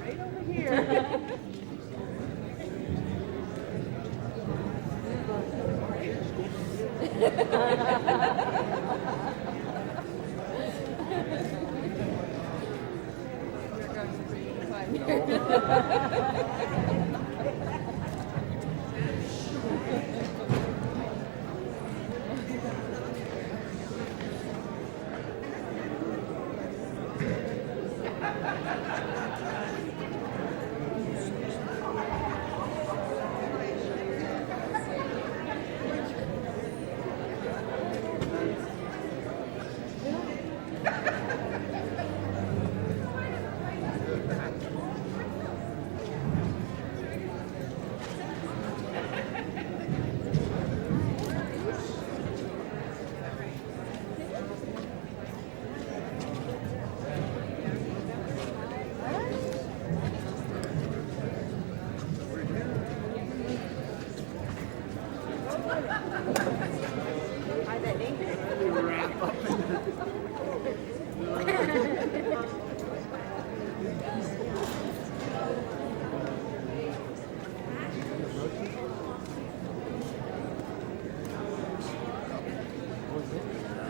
Right over here.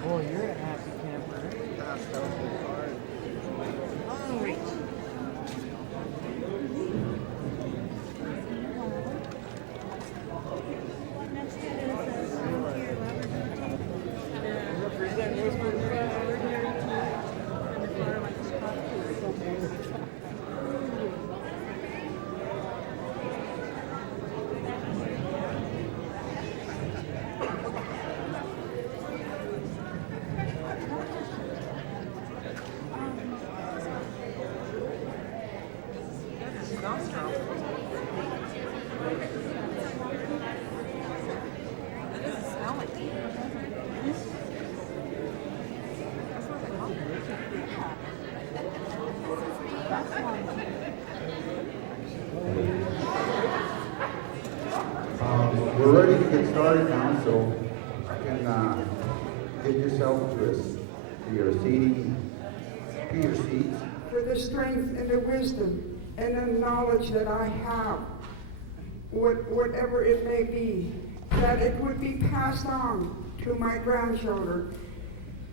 Oh, you're a happy camper. Hungry. We're ready to get started now, so you can get yourself to your seating, to your seats. For the strength and the wisdom and the knowledge that I have, whatever it may be, that it would be passed on to my grandchildren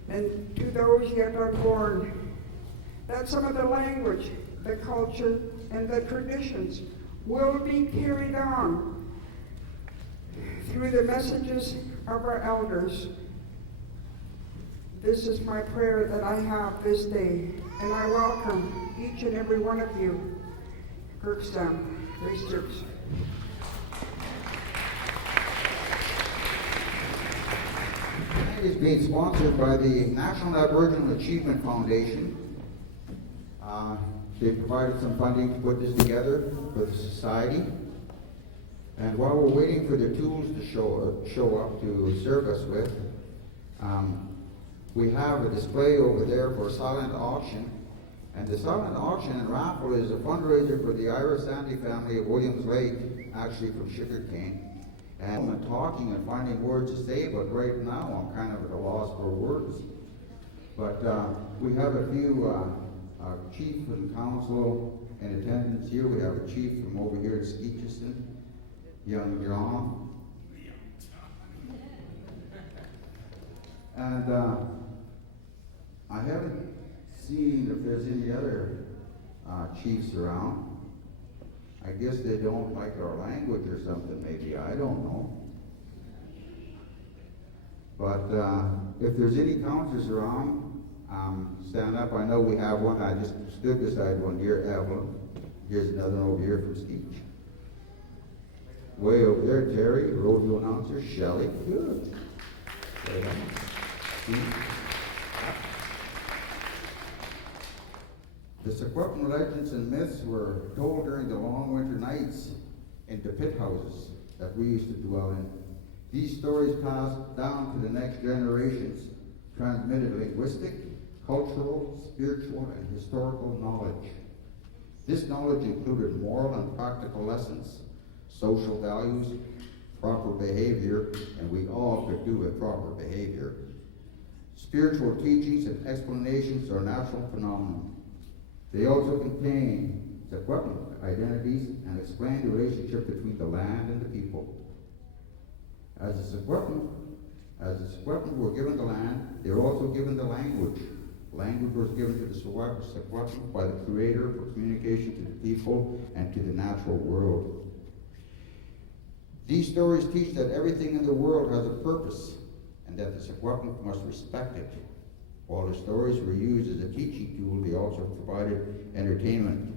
and to those yet unborn, that some of the language, the culture, and the traditions will be carried on through the messages of our elders. This is my prayer that I have this day, and I welcome each and every one of you. Kirkstam, Grace Church. It is being sponsored by the National Aboriginal Achievement Foundation. They provided some funding to put this together for the society. And while we're waiting for the tools to show up to serve us with, we have a display over there for a silent auction. And the silent auction and raffle is a fundraiser for the Ira Sandy family of Williams Lake, actually from Sugarcane. And I'm talking and finding words to say, but right now I'm kind of at a loss for words. But we have a few chief and council in attendance here. We have a chief from over here at Skeetchison, young John. And I haven't seen if there's any other chiefs around. I guess they don't like our language or something, maybe, I don't know. But if there's any councillors around, stand up. I know we have one. I just stood beside one here, Evelyn. Here's another one over here from Skeech. Way over there, Terry, rodeo announcer, Shelley. Good. The Secwepemc legends and myths were told during the long winter nights in the pit houses that we used to dwell in. These stories passed down to the next generations, transmitted linguistic, cultural, spiritual, and historical knowledge. This knowledge included moral and practical lessons, social values, proper behavior, and we all could do with proper behavior. Spiritual teachings and explanations are natural phenomena. They also contain Secwepemc identities and explain the relationship between the land and the people. As the Secwepemc were given the land, they were also given the language. Language was given to the Secwepemc by the Creator for communication to the people and to the natural world. These stories teach that everything in the world has a purpose and that the Secwepemc must respect it. While the stories were used as a teaching tool, they also provided entertainment.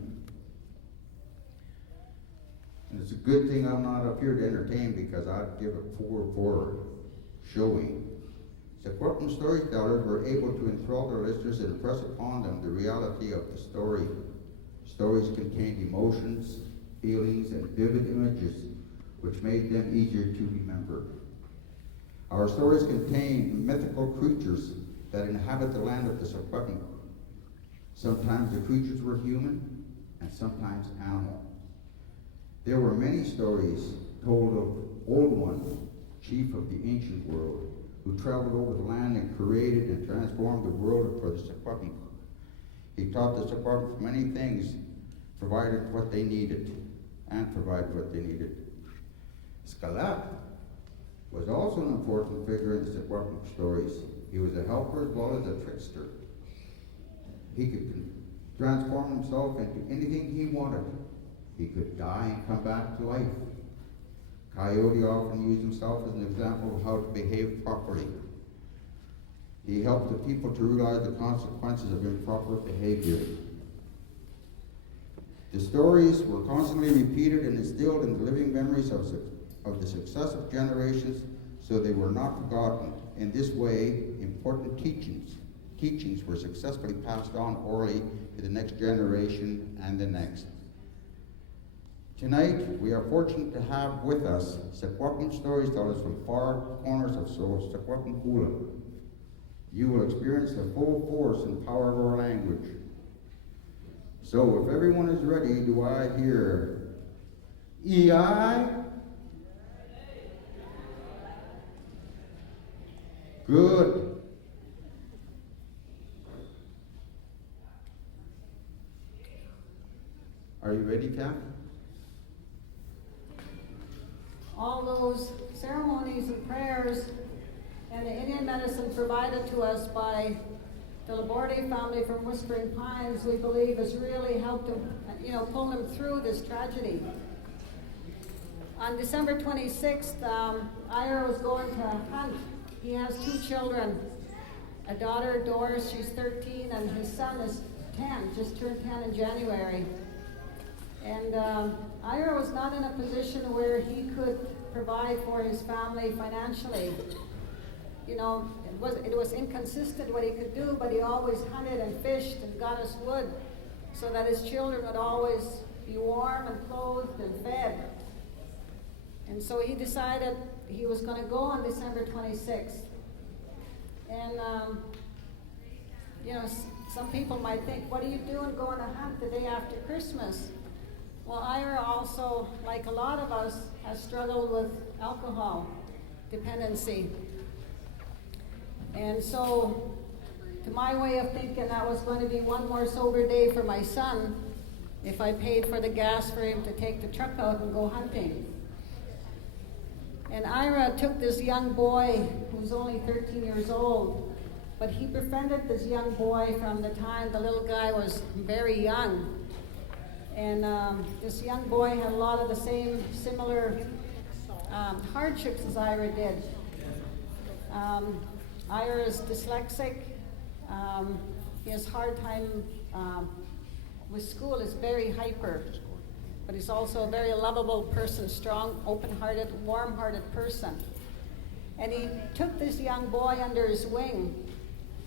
And it's a good thing I'm not up here to entertain, because I'd give it 4 for showing. Secwepemc storytellers were able to enthrall their listeners and impress upon them the reality of the story. Stories contained emotions, feelings, and vivid images, which made them easier to remember. Our stories contain mythical creatures that inhabit the land of the Secwepemc. Sometimes the creatures were human, and sometimes animal. There were many stories told of Old One, chief of the ancient world, who traveled over the land and created and transformed the world for the Secwepemc. He taught the Secwepemc many things, provided what they needed, and provided what they needed. Skalak was also an important figure in the Secwepemc stories. He was a helper as well as a trickster. He could transform himself into anything he wanted. He could die and come back to life. Coyote often used himself as an example of how to behave properly. He helped the people to realize the consequences of improper behavior. The stories were constantly repeated and instilled in the living memories of the successive generations, so they were not forgotten. In this way, important teachings were successfully passed on orally to the next generation and the next. Tonight, we are fortunate to have with us Secwepemc storytellers from far corners of Secwepemc Hula. You will experience the full force and power of our language. So, if everyone is ready, do I hear EI? Good. Are you ready, Cap? All those ceremonies and prayers and the Indian medicine provided to us by the Laborde family from Whispering Pines, we believe has really helped them, pull them through this tragedy. On December 26th, Ira was going to hunt. He has 2 children, a daughter, Doris, she's 13, and his son is 10, just turned 10 in January. And Ira was not in a position where he could provide for his family financially. You know, it was inconsistent what he could do, but he always hunted and fished and got us wood so that his children would always be warm and clothed and fed. And so he decided he was going to go on December 26th. And, you know, some people might think, what are you doing going to hunt the day after Christmas? Well, Ira also, like a lot of us, has struggled with alcohol dependency. And so, to my way of thinking, that was going to be one more sober day for my son if I paid for the gas for him to take the truck out and go hunting. And Ira took this young boy who's only 13 years old, but he befriended this young boy from the time the little guy was very young. And this young boy had a lot of the similar hardships as Ira did. Ira is dyslexic. He has a hard time with school, is very hyper. But he's also a very lovable person, strong, open-hearted, warm-hearted person. And he took this young boy under his wing,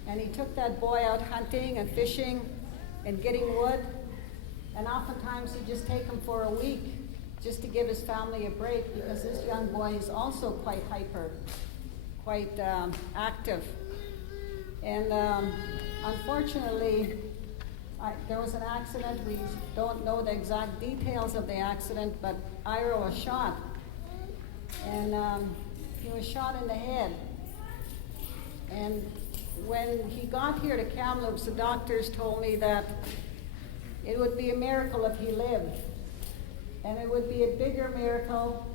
and he took that boy out hunting and fishing and getting wood. And oftentimes he'd just take him for a week just to give his family a break, because this young boy is also quite hyper, quite active. And unfortunately, there was an accident. We don't know the exact details of the accident, but Ira was shot. And he was shot in the head. And when he got here to Kamloops, the doctors told me that it would be a miracle if he lived. And it would be a bigger miracle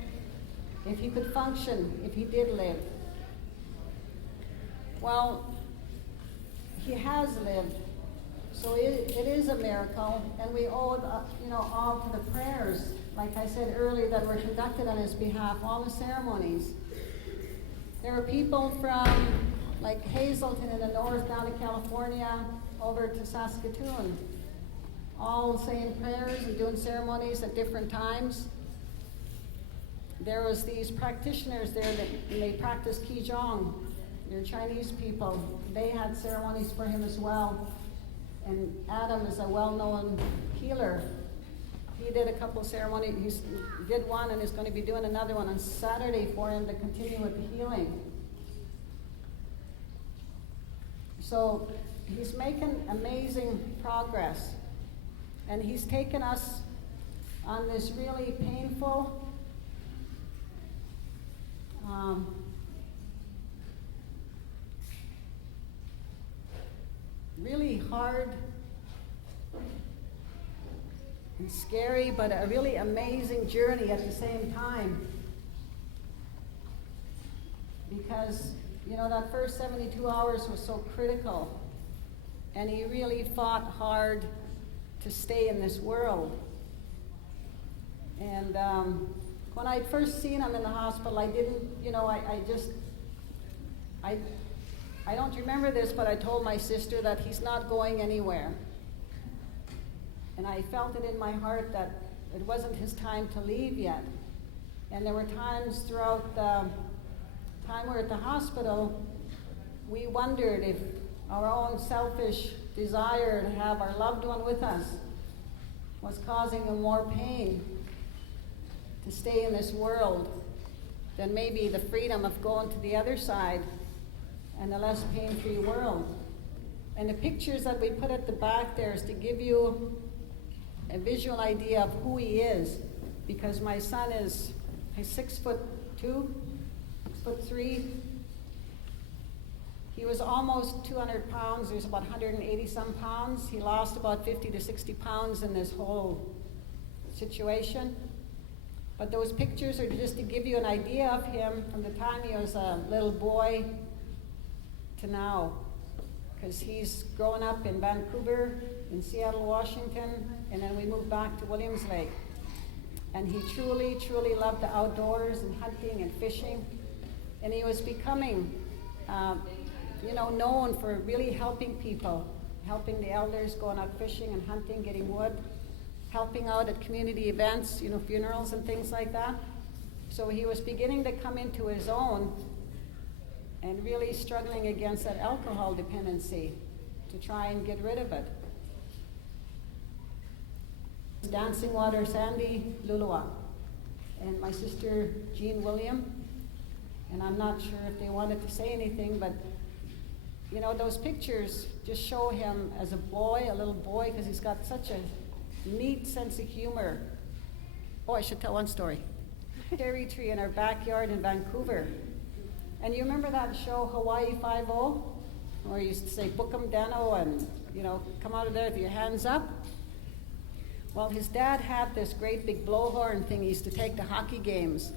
if he could function, if he did live. Well, he has lived. So it is a miracle, and we owe it, all to the prayers, like I said earlier, that were conducted on his behalf, all the ceremonies. There were people from, like Hazelton in the north, down to California, over to Saskatoon, all saying prayers and doing ceremonies at different times. There was these practitioners there that they practiced Qigong. They're Chinese people. They had ceremonies for him as well. And Adam is a well-known healer. He did a couple of ceremonies. He did one and is going to be doing another one on Saturday for him to continue with the healing. So he's making amazing progress. And he's taken us on this really painful, really hard and scary, but a really amazing journey at the same time. Because, that first 72 hours was so critical. And he really fought hard to stay in this world. And when I'd first seen him in the hospital, I didn't, I don't remember this, but I told my sister that he's not going anywhere. And I felt it in my heart that it wasn't his time to leave yet. And there were times throughout the time we were at the hospital, we wondered if our own selfish desire to have our loved one with us was causing him more pain to stay in this world than maybe the freedom of going to the other side and a less pain-free world. And the pictures that we put at the back there is to give you a visual idea of who he is, because my son he's 6'2", 6'3". He was almost 200 pounds. He was about 180 some pounds. He lost about 50 to 60 pounds in this whole situation. But those pictures are just to give you an idea of him from the time he was a little boy to now. Because he's grown up in Vancouver, in Seattle, Washington, and then we moved back to Williams Lake. And he truly, truly loved the outdoors and hunting and fishing. And he was becoming known for really helping people, helping the elders, going out fishing and hunting, getting wood, helping out at community events, funerals and things like that. So he was beginning to come into his own and really struggling against that alcohol dependency to try and get rid of it. Dancing Water Sandy Lulua and my sister Jean William, and I'm not sure if they wanted to say anything, but those pictures just show him as a boy, a little boy, because he's got such a neat sense of humor. Oh, I should tell one story. Cherry tree in our backyard in Vancouver. And you remember that show Hawaii 5-0? Where you used to say, book 'em Dano, and, come out of there with your hands up? Well, his dad had this great big blowhorn thing he used to take to hockey games.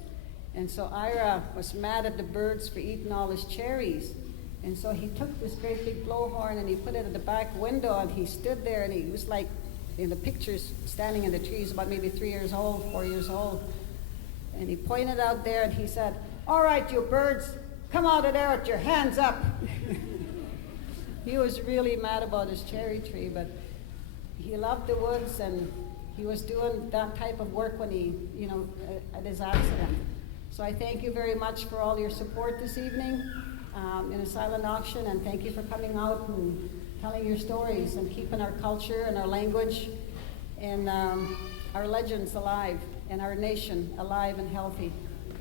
And so Ira was mad at the birds for eating all his cherries. And so he took this great big blowhorn and he put it at the back window, and he stood there, and he was like, in the pictures, standing in the trees, about maybe 3 years old, 4 years old. And he pointed out there and he said, "All right, you birds, come out of there with your hands up." He was really mad about his cherry tree, but he loved the woods, and he was doing that type of work when he, at his accident. So I thank you very much for all your support this evening in a silent auction, and thank you for coming out and telling your stories and keeping our culture and our language and our legends alive and our nation alive and healthy.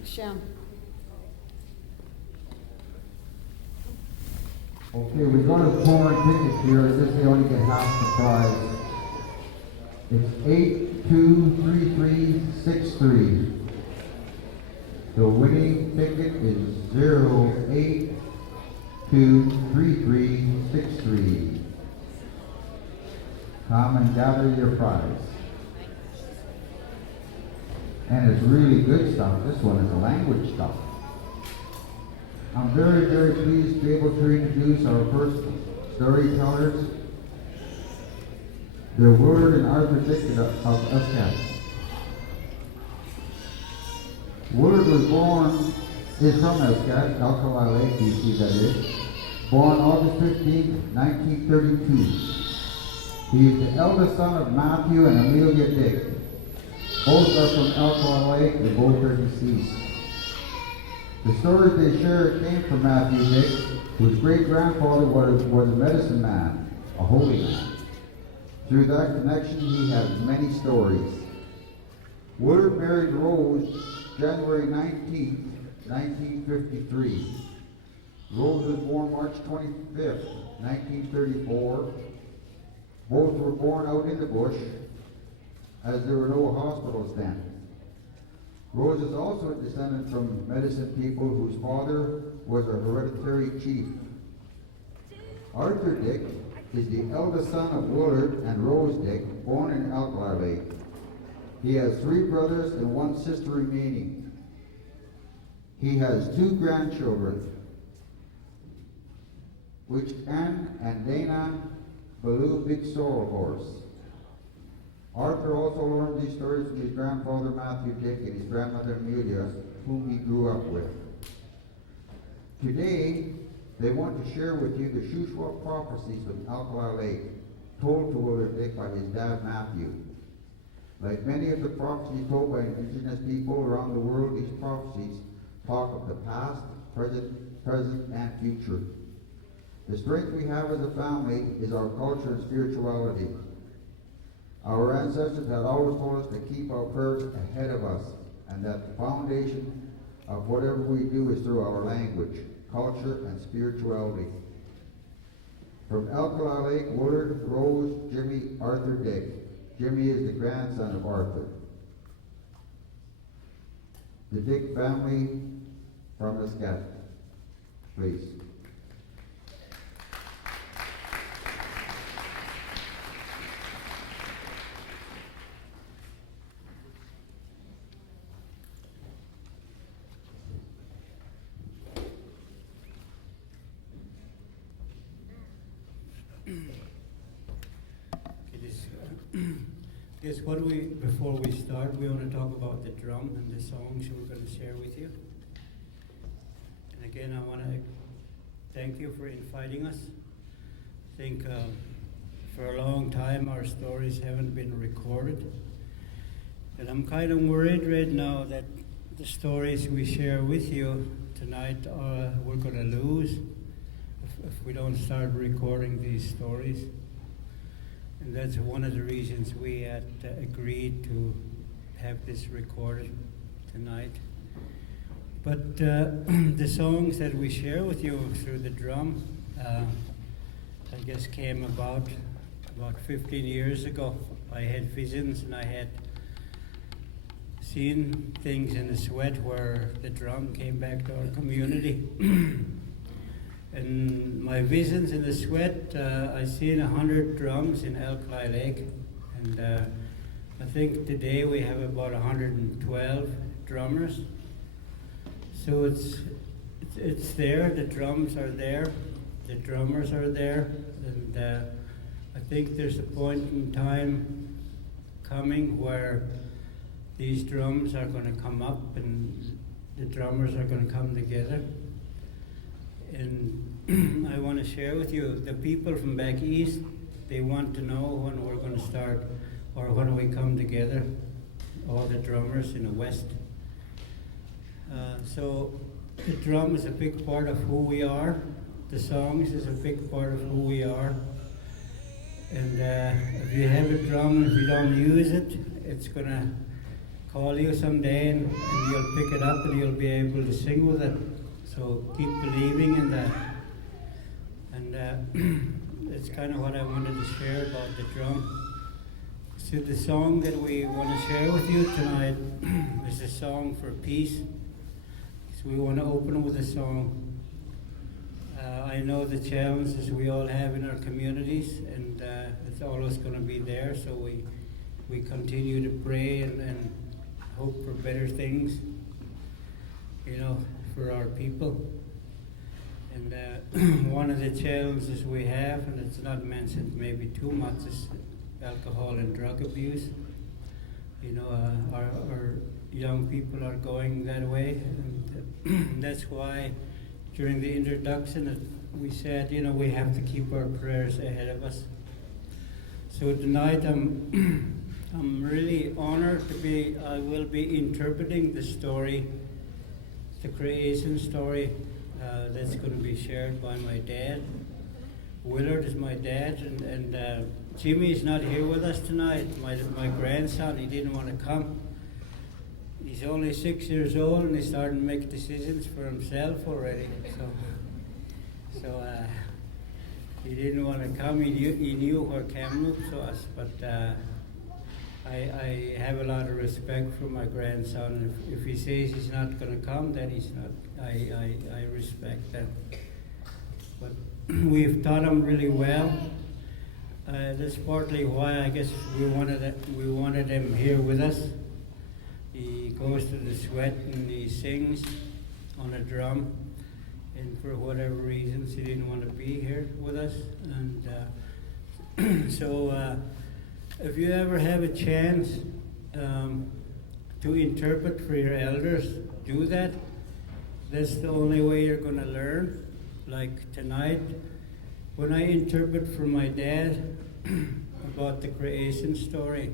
Shem. Okay, we're going to pull our tickets here. As if they only get half the prize. It's 823363. The winning ticket is 0823363. Come and gather your prize. And it's really good stuff. This one is the language stuff. I'm very, very pleased to be able to introduce our first storytellers. They're Willard and Arthur Dick of Uscat. Willard is from Uscat, Alkali Lake, BC that is. Born August 15, 1932. He is the eldest son of Matthew and Amelia Dick. Both are from Alkali Lake and both are deceased. The stories they share came from Matthew Dick, whose great-grandfather was a medicine man, a holy man. Through that connection, he has many stories. Willard married Rose January 19, 1953. Rose was born March 25, 1934. Both were born out in the bush, as there were no hospitals then. Rose is also a descendant from medicine people whose father was a hereditary chief. Arthur Dick is the eldest son of Willard and Rose Dick, born in Alkali Lake. He has 3 brothers and 1 sister remaining. He has 2 grandchildren, which Anne and Dana Baloo Big Sorrel Horse. Arthur also learned these stories from his grandfather Matthew Dick and his grandmother Amelia, whom he grew up with. Today, they want to share with you the Shuswap prophecies from Alkali Lake, told to Willard Dick by his dad Matthew. Like many of the prophecies told by indigenous people around the world, these prophecies talk of the past, present, and future. The strength we have as a family is our culture and spirituality. Our ancestors had always told us to keep our prayers ahead of us, and that the foundation of whatever we do is through our language, culture, and spirituality. From Alkali Lake, Willard, Rose, Jimmy, Arthur Dick. Jimmy is the grandson of Arthur. The Dick family from Uscat, please. Yes, before we start, we want to talk about the drum and the songs we're going to share with you. And again, I want to thank you for inviting us. I think for a long time our stories haven't been recorded. And I'm kind of worried right now that the stories we share with you tonight we're going to lose if we don't start recording these stories. And that's one of the reasons we had agreed to have this recorded tonight. But the songs that we share with you through the drum, I guess came about 15 years ago. I had visions and I had seen things in the sweat where the drum came back to our community. And my visions in the sweat, I seen 100 drums in Alkali Lake. And I think today we have about 112 drummers. So it's there, the drums are there, the drummers are there, and I think there's a point in time coming where these drums are going to come up and the drummers are going to come together. And I want to share with you, the people from back east, they want to know when we're going to start or when we come together, all the drummers in the west. So the drum is a big part of who we are. The songs is a big part of who we are. And if you have a drum, if you don't use it, it's going to call you someday and you'll pick it up and you'll be able to sing with it. So keep believing in that. And that's kind of what I wanted to share about the drum. So the song that we want to share with you tonight is a song for peace. So we want to open with a song. I know the challenges we all have in our communities, and it's always going to be there. So we continue to pray and hope for better things, for our people. And one of the challenges we have, and it's not mentioned maybe too much, is alcohol and drug abuse. Our young people are going that way, and that's why during the introduction we said, we have to keep our prayers ahead of us. So tonight I'm really honored to I will be interpreting the story, the creation story that's going to be shared by my dad. Willard is my dad, and Jimmy is not here with us tonight. My grandson, he didn't want to come. He's only 6 years old and he's starting to make decisions for himself already. So he didn't want to come. He knew where Kamloops was, but I have a lot of respect for my grandson. If he says he's not going to come, then he's not. I respect that. But we've taught him really well. That's partly why I guess we wanted him here with us. He goes to the sweat and he sings on a drum, and for whatever reasons he didn't want to be here with us. And so if you ever have a chance to interpret for your elders, do that. That's the only way you're going to learn. Like tonight, when I interpret for my dad about the creation story,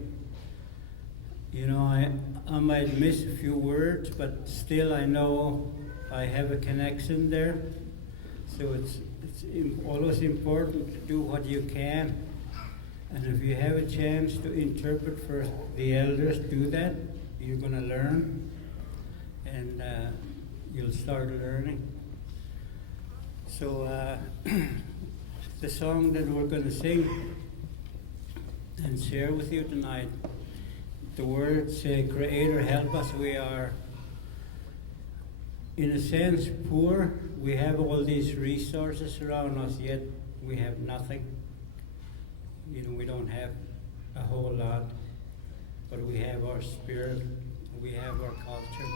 I might miss a few words, but still I know I have a connection there. So it's always important to do what you can. And if you have a chance to interpret for the elders, do that. You're going to learn, and you'll start learning. So the song that we're going to sing and share with you tonight, the words say, Creator, help us. We are, in a sense, poor. We have all these resources around us, yet we have nothing. We don't have a whole lot, but we have our spirit, we have our culture.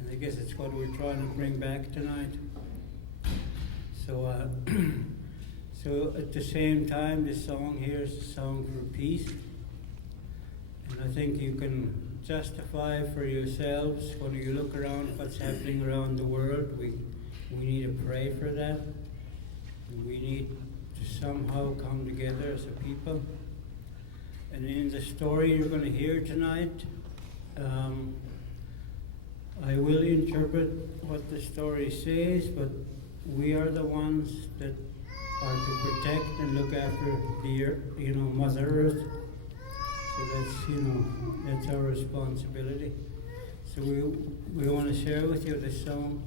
And I guess it's what we're trying to bring back tonight. So, so at the same time, this song here is a song for peace. And I think you can justify for yourselves when you look around what's happening around the world. We need to pray for that. We need to somehow come together as a people. And in the story you're going to hear tonight, I will interpret what the story says, but we are the ones that are to protect and look after the earth, Mother Earth. So that's our responsibility. So we want to share with you this song.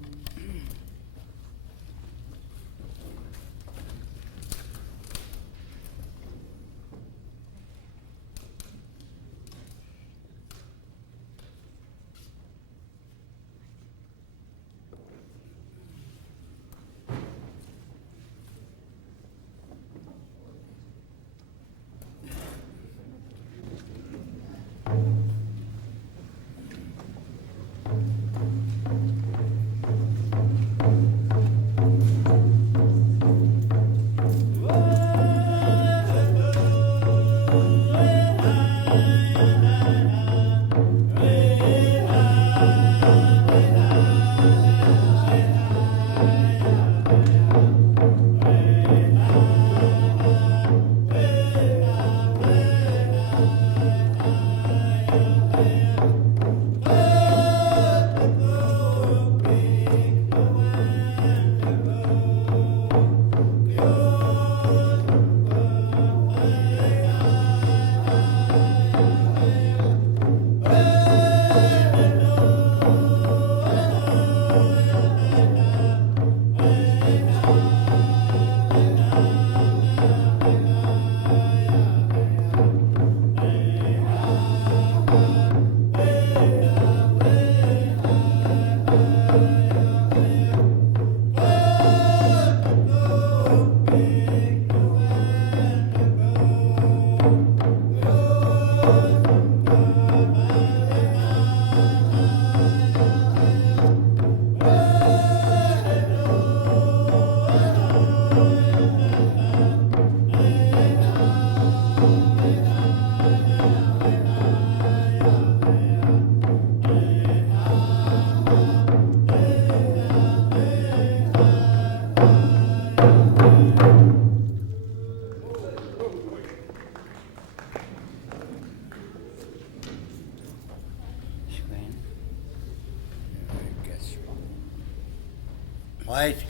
White.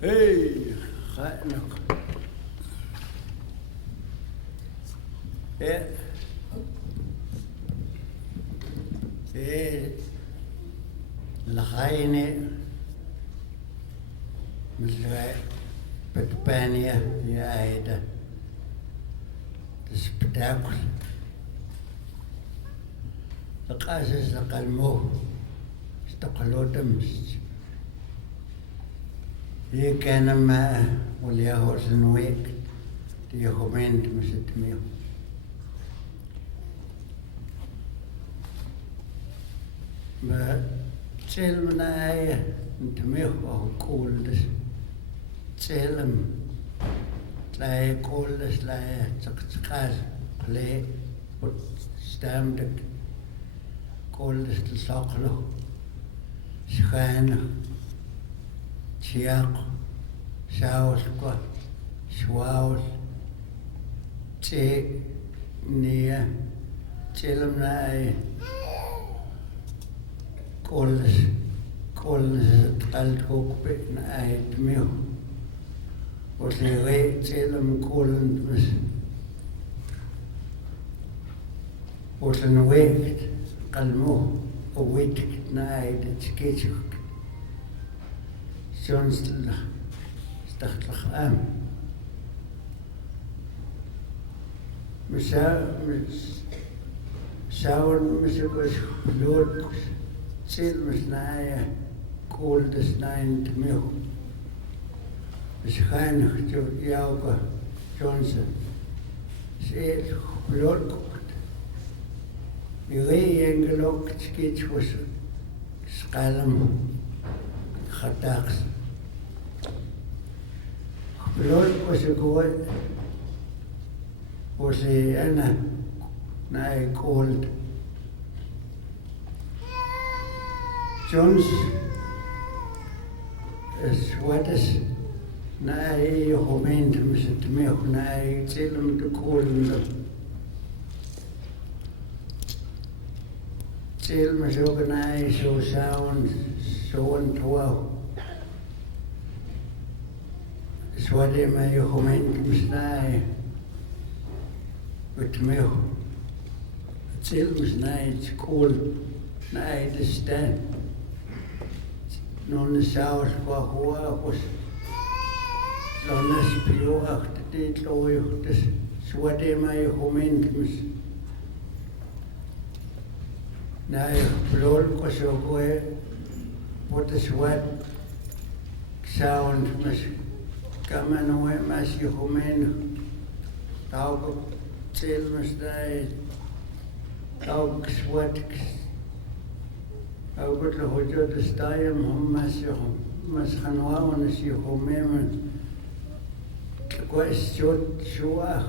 Hey, look. Yeah. Lahaine. Petpania, Yaida. The spectacle. The causes the calmo. Stockalotems. You can will your horse and wake to your comment, Mr. Timio. But tell me I to me how cold this. Tell him. Like cold as like Tsakaz play, but stamped it. Cold as the socklo. Schijn. Chiak, Shaus, Schwaus, Che, Nia, Chilamnai, Colas, Talcook, Night Mew. Was the way Chilam Colan was an awake, Calmo, a wit night at Sketchuk. John's stachtlach am. Sauer was Lord Silver's naya, coldest nine to milk. Schijn to Yauka Johnson. Said Lord cooked. The way Engelok sketch was Scalam Hataks. Lord was a good was Anna now called John's what is now momentum is to me now tell them to call them. Tell me so can I so sound so and twelve. What am I momentum now? With me, it's night, cold, night is stand. Non the south, what was non the spio, the toy, this what am I momentum? Now, blood was away, what is what sound must come and away, mas you homen, dog. Selmas daar, ook zwart. Ook het hojo de stijl, mas gaan wonen als je homen. Kwast zwaar.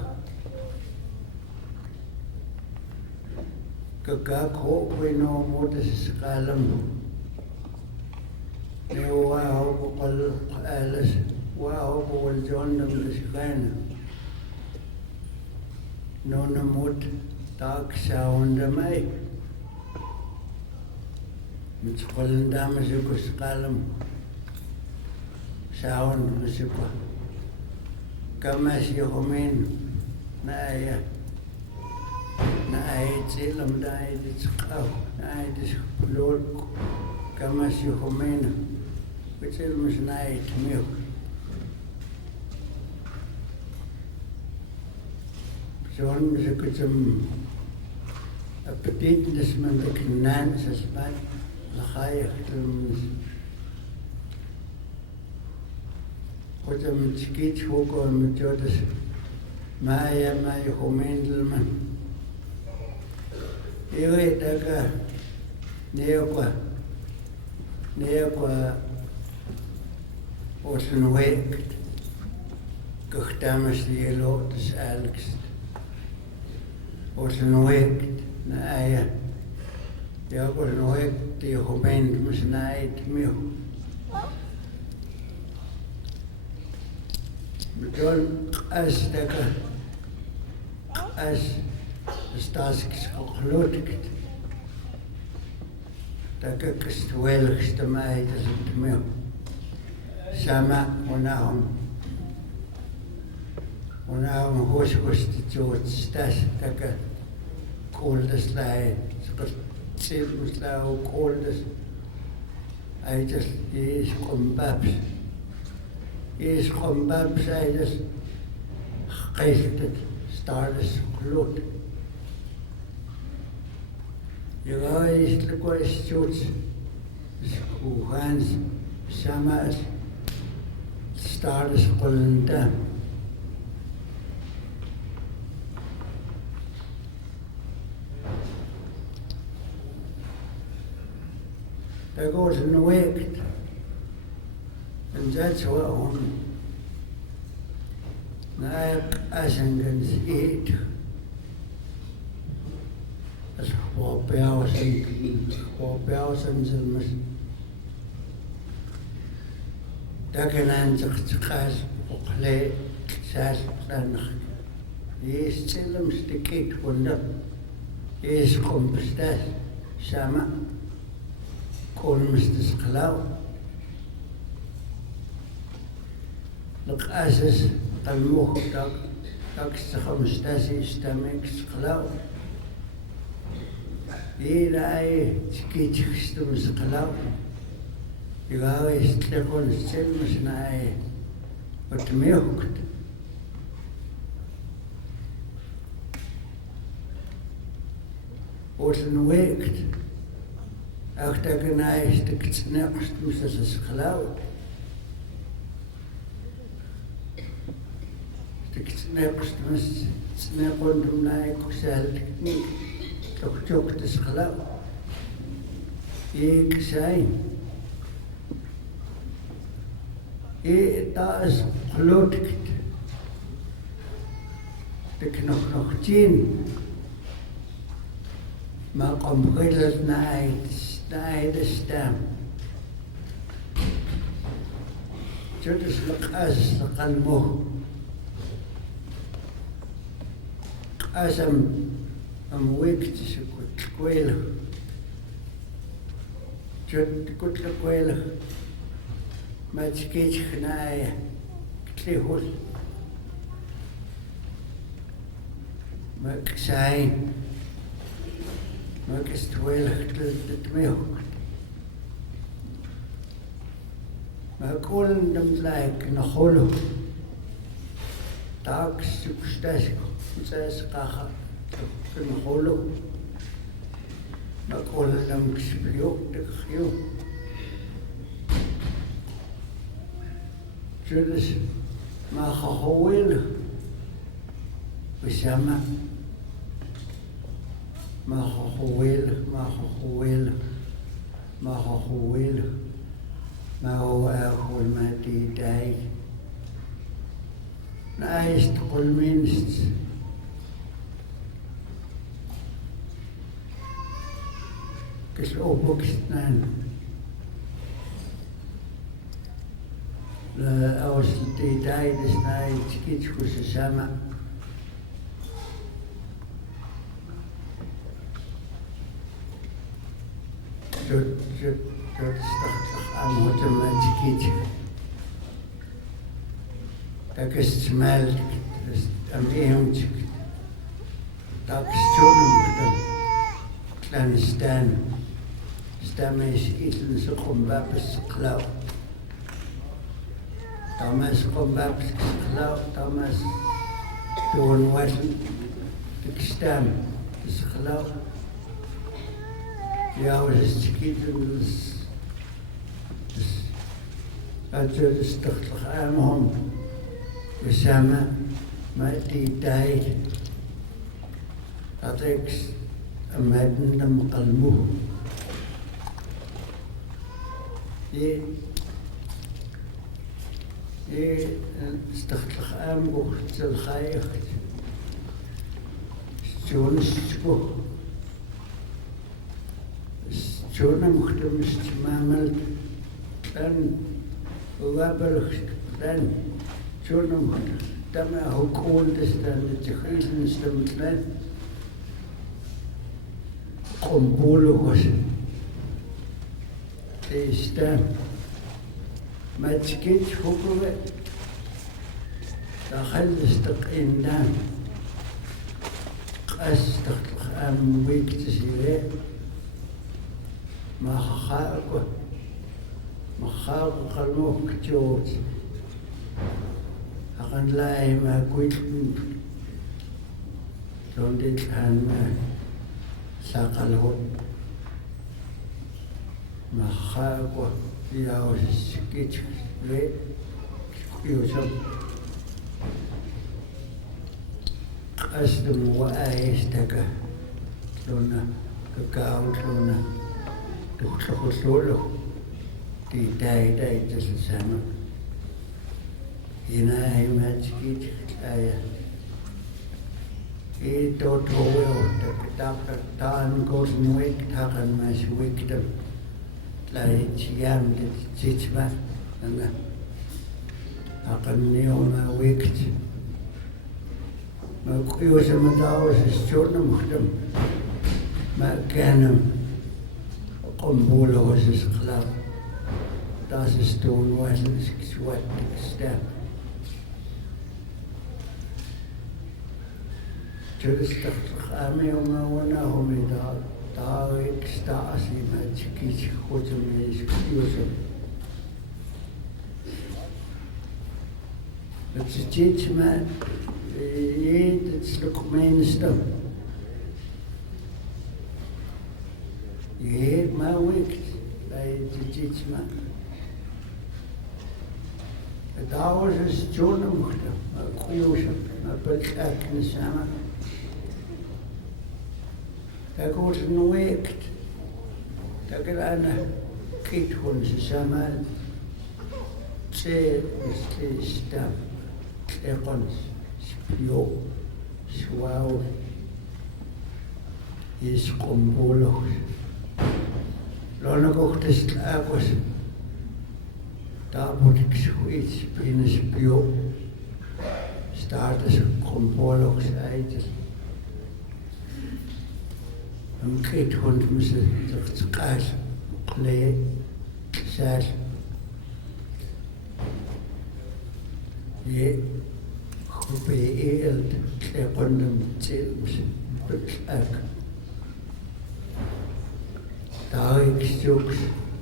Kijk hoop we nou moeten schalen. Nee, wauw, alles, wauw, wel John de schijnen. Nona moet dag sound mij. Met scholen dames ook skalm. Sound muziek. Kamas je homen. Nee. Nee, tselm daar dit schouw. Nee, dit bloed. Kamas je homen. We tselm is nee meer. Zo'n muziek is een betekenis met de knans als wat lachayig Goed met skits hoeken met jodes Maya homendelman. Je weet dat neerkwa was een week. Kuchtamas die lood is eigenlijk. Was een week, nee, ja, was een week die gemeente moest niet meer. Bedoel, als de staats gelukkig, dat ik het welligste mij dat het meer. Samen, Wanneer hoes de George stas, dat cold as lie, silver slow, cold as I just is combaps. Is combaps, I just geested, stardust gloed. Je is de George, hoe Hans, Samas, stardust golden. There goes an awake, and that's what I'm like Assengens eat. As what Belsen zullen dat kan aan zich gas opgeleid, zes plannen. Die is zelfs de kit van dat. Die is compostad, samen. Kon mistes gelauw. Nog als is dan mocht dat ze compostad is dan niks gelauw. Hier hij skitjes doen ze gelauw. Je gaat eens gewoon zelfs naar wat meehoekt. Als een week. Auch der Geneigte knirpst, muss das es glauben. Der knirpst, muss knirpst und neig, selten nicht. Doch jockt es glauben. Ich sein. Da ist blutigt. de nog 10. Maar omgillend naar de stem. Dit is als de kalmo. Als een week tussen kwelen. Dit goed kwelen. Met sketch genaaien. Klehol. Maar ik zei. Maar ik is twelig het mee ook. Maar ik kon hem gelijk naar holo. Daar zoek steeds. Zij is kacha. Naar holo. Maar ik kon hem gespeeld. Dus maar gehoord. We samen. Maar gehoord. Maar hoe erg met die tijd. Nou is het wel minst. Ik is opgeksten. Als die tijd is, nou iets kiets voor ze samen. Dat is toch aan moeten met je kietje. Dat is het smelt, dat is aan die hondje. Dat is het zo'n kleine stem. Stem is iets en ze komt bij het geloof. Dan is het komt bij het geloof, dan is het gewoon wat ik stem. Dat is geloof. Ja, het is schieten, dat is toch aan we samen met die tijd dat ik met hem al moe. Die is toch aan mocht zal geëcht. Zo'n spoor. Zo'n mocht hem stemmen en wabbelig dan. Zo'n mocht dan ook oud is dan het gegeven stemt dan. Kompolo was die stem. Met skits hoeken we. Dan gaat het toch in dan. Als het toch aan week te zien. Maar ga ik nog gejood. Ik ga leiden maar goed. Zo'n dit gaan zakaloot. Maar ga ik jou skits weet. Ik zo. Als de moe ei stekken. Zo'n gekauwd, zo'n. Toch solo. Die tijd tussen samen. Hierna hij met schiet hij. Hij tot hoor dat dan goes nooit hagen met wikdom. Leidt jam dit zit maar en hagen nieuw naar wikt. Maar ik was hem daar is zo'n mochten. Maar ken hem. Kompolo is het geloof. Dat is toen was het zwart stem. Dus toch aan mij om daar ik sta als iemand kies goed om mee te het is iets met het is ook mijn stem. Je maar wikt bij de jitsma. Het oude is zo'n mochten, maar goeie maar bekijken samen. Dat wordt een wikt. Dat ik aan kiet gewoon samen. Twee is stem. Twee ons spio swell is combolog. Lona kochtes agos. Daar moet ik zoiets binnen spio. Staat als een combolog uit. Een keethond moest het kaas klee zes. Je groep eelt kleppendem zilms beklak. Daar ik zoeks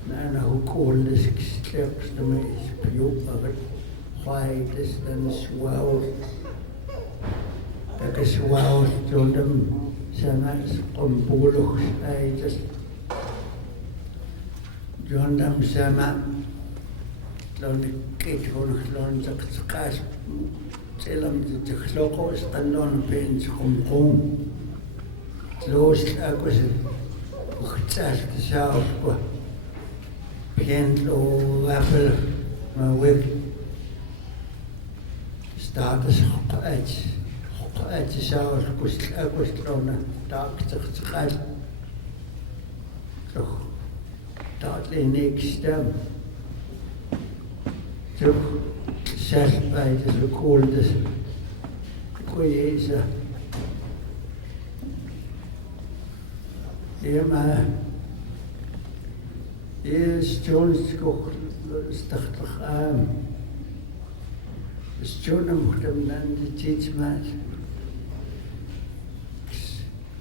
naar hoe kool is ik slechts de meest pjoeper. White is dan swell. Dat is swell zondem zijn als combolog uit. Zondem zijn maar. Dan kijk gewoon gewoon dat kaas. Zelfs de klok is dan dan opeens kom. Los ik was het zelf begint o appel maar web staat is uit zelf was trona daar het gaat toch dat in niks stem. Zo zes bij de kool dus goeie is ja maar is Jones koch stachtig aan is John moet hem dan de tijd maar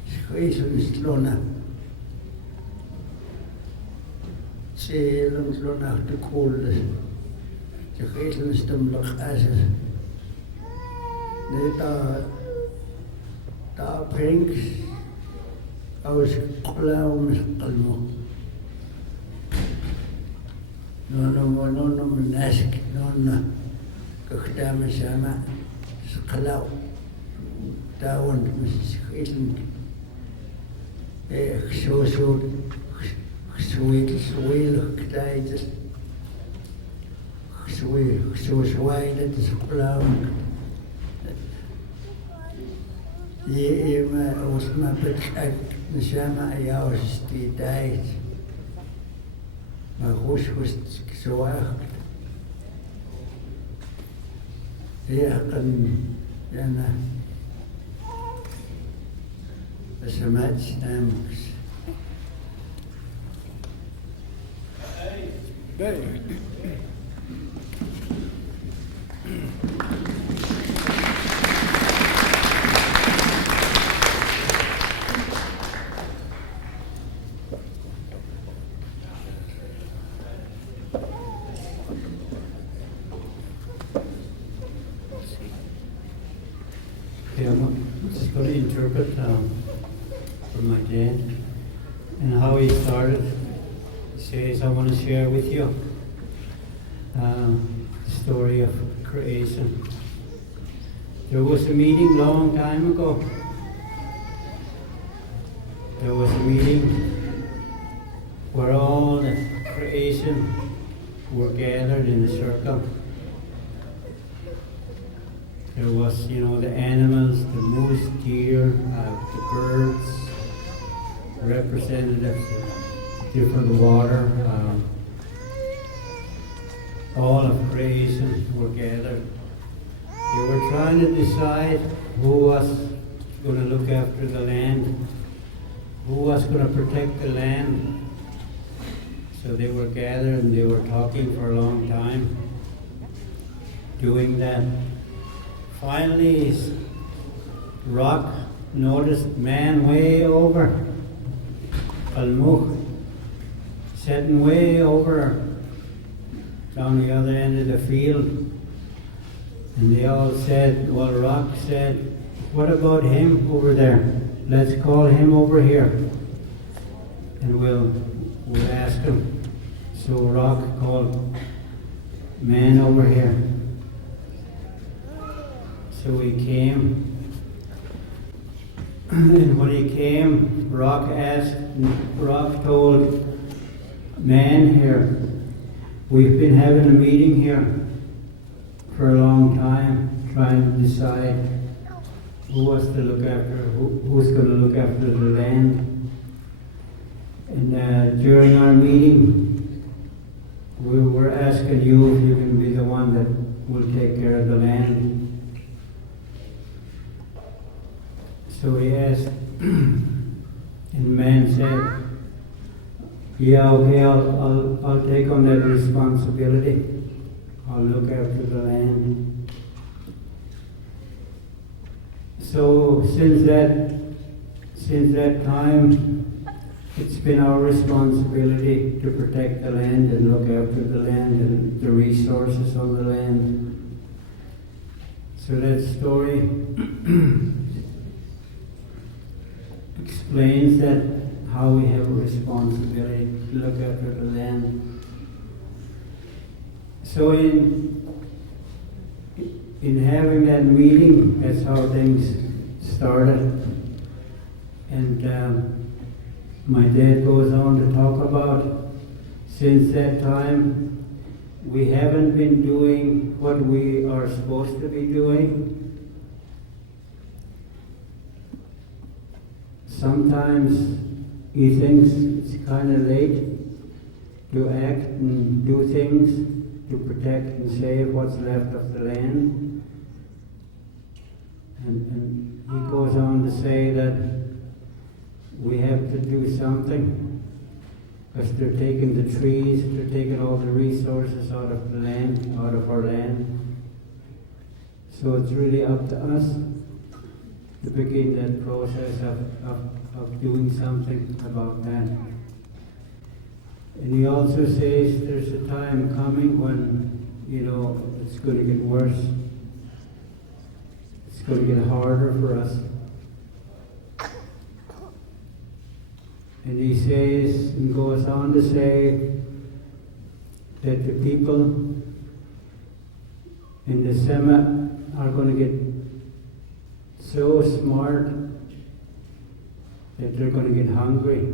schreef is lona zeelens lona de kool dus je geeft een stemlig ijzer. Nee, daar brengt als klauw met kalmo. No, nask, no, kachdame sama, klauw. Daar wordt me schelen. Zwelig tijd. Zo zwaai, dat is klauw. Je was maar bekijkt, dan zijn we jou is die tijd. Maar goed was het zo echt. Ja, dat is een match namens. Hey. Yeah, I'm just going to interpret from my dad and how he started. He says, I want to share with you the story of creation. There was a meeting long time ago. There was a meeting where all the creation were gathered in a circle. There was, the animals, the moose, deer, the birds, representatives of different water. All of creation were gathered. They were trying to decide who was going to look after the land, who was going to protect the land. So they were gathered and they were talking for a long time, doing that. Finally, Rock noticed man way over, Almuch, sitting way over down the other end of the field. And they all said, well, Rock said, what about him over there? Let's call him over here. And we'll ask him. So Rock called man over here. So he came, and when he came, Rock told man here, we've been having a meeting here for a long time, trying to decide who was to look after, who's going to look after the land. And during our meeting, we were asking you if you can be the one that will take care of the land. So he asked, and the man said, yeah, okay, I'll take on that responsibility. I'll look after the land. So since that time, it's been our responsibility to protect the land and look after the land and the resources on the land. So that story explains that how we have a responsibility to look after the land. So in having that meeting, that's how things started. And my dad goes on to talk about, since that time, we haven't been doing what we are supposed to be doing. Sometimes he thinks it's kind of late to act and do things to protect and save what's left of the land. And he goes on to say that we have to do something because they're taking the trees, they're taking all the resources out of the land, out of our land. So it's really up to us to begin that process of doing something about that. And he also says there's a time coming when, it's going to get worse. It's going to get harder for us. And he says, and goes on to say, that the people in the Sema are going to get so smart that they're going to get hungry.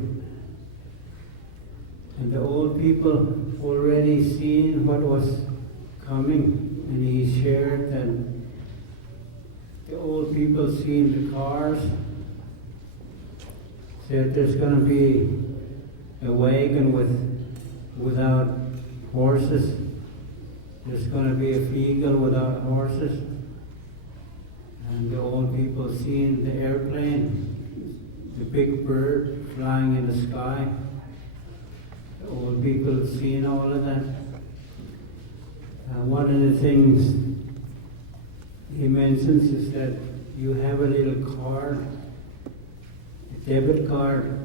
And the old people already seen what was coming, and he shared that the old people seen the cars, said there's going to be a wagon without horses, there's going to be a Fiegel without horses, and the old people seen the airplane, the big bird flying in the sky. The old people seen all of that. One of the things he mentions is that you have a little card, a debit card.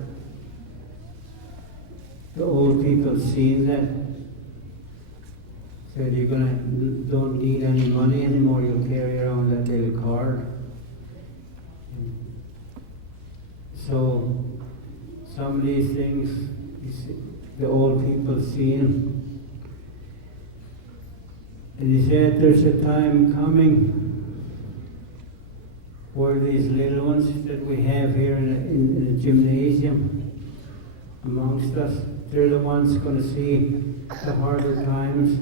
The old people seen that. Said you're don't need any money anymore, you'll carry around that little card. So some of these things the old people seen. And he said there's a time coming where these little ones that we have here in the gymnasium amongst us, they're the ones going to see the harder times.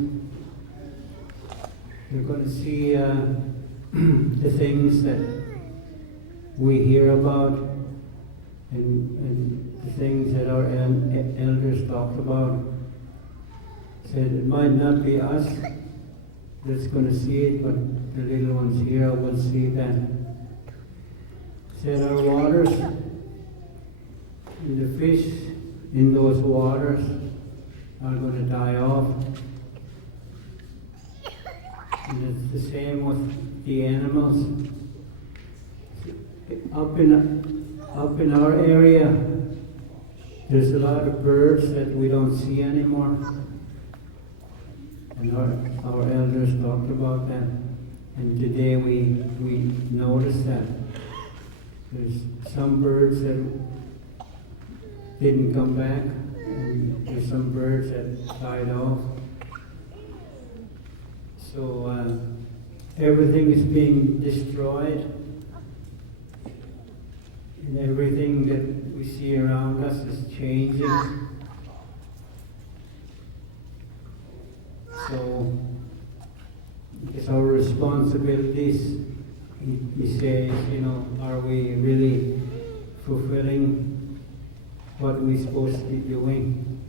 They're going to see the things that we hear about and the things that our elders talked about. Said it might not be us that's going to see it, but the little ones here will see that. Said our waters, and the fish in those waters are going to die off. And it's the same with the animals. Up in our area, there's a lot of birds that we don't see anymore. And our elders talked about that. And today we noticed that. There's some birds that didn't come back, and there's some birds that died off. So everything is being destroyed, and everything that we see around us is changing. So it's our responsibilities he says, you know, are we really fulfilling what we're supposed to be doing?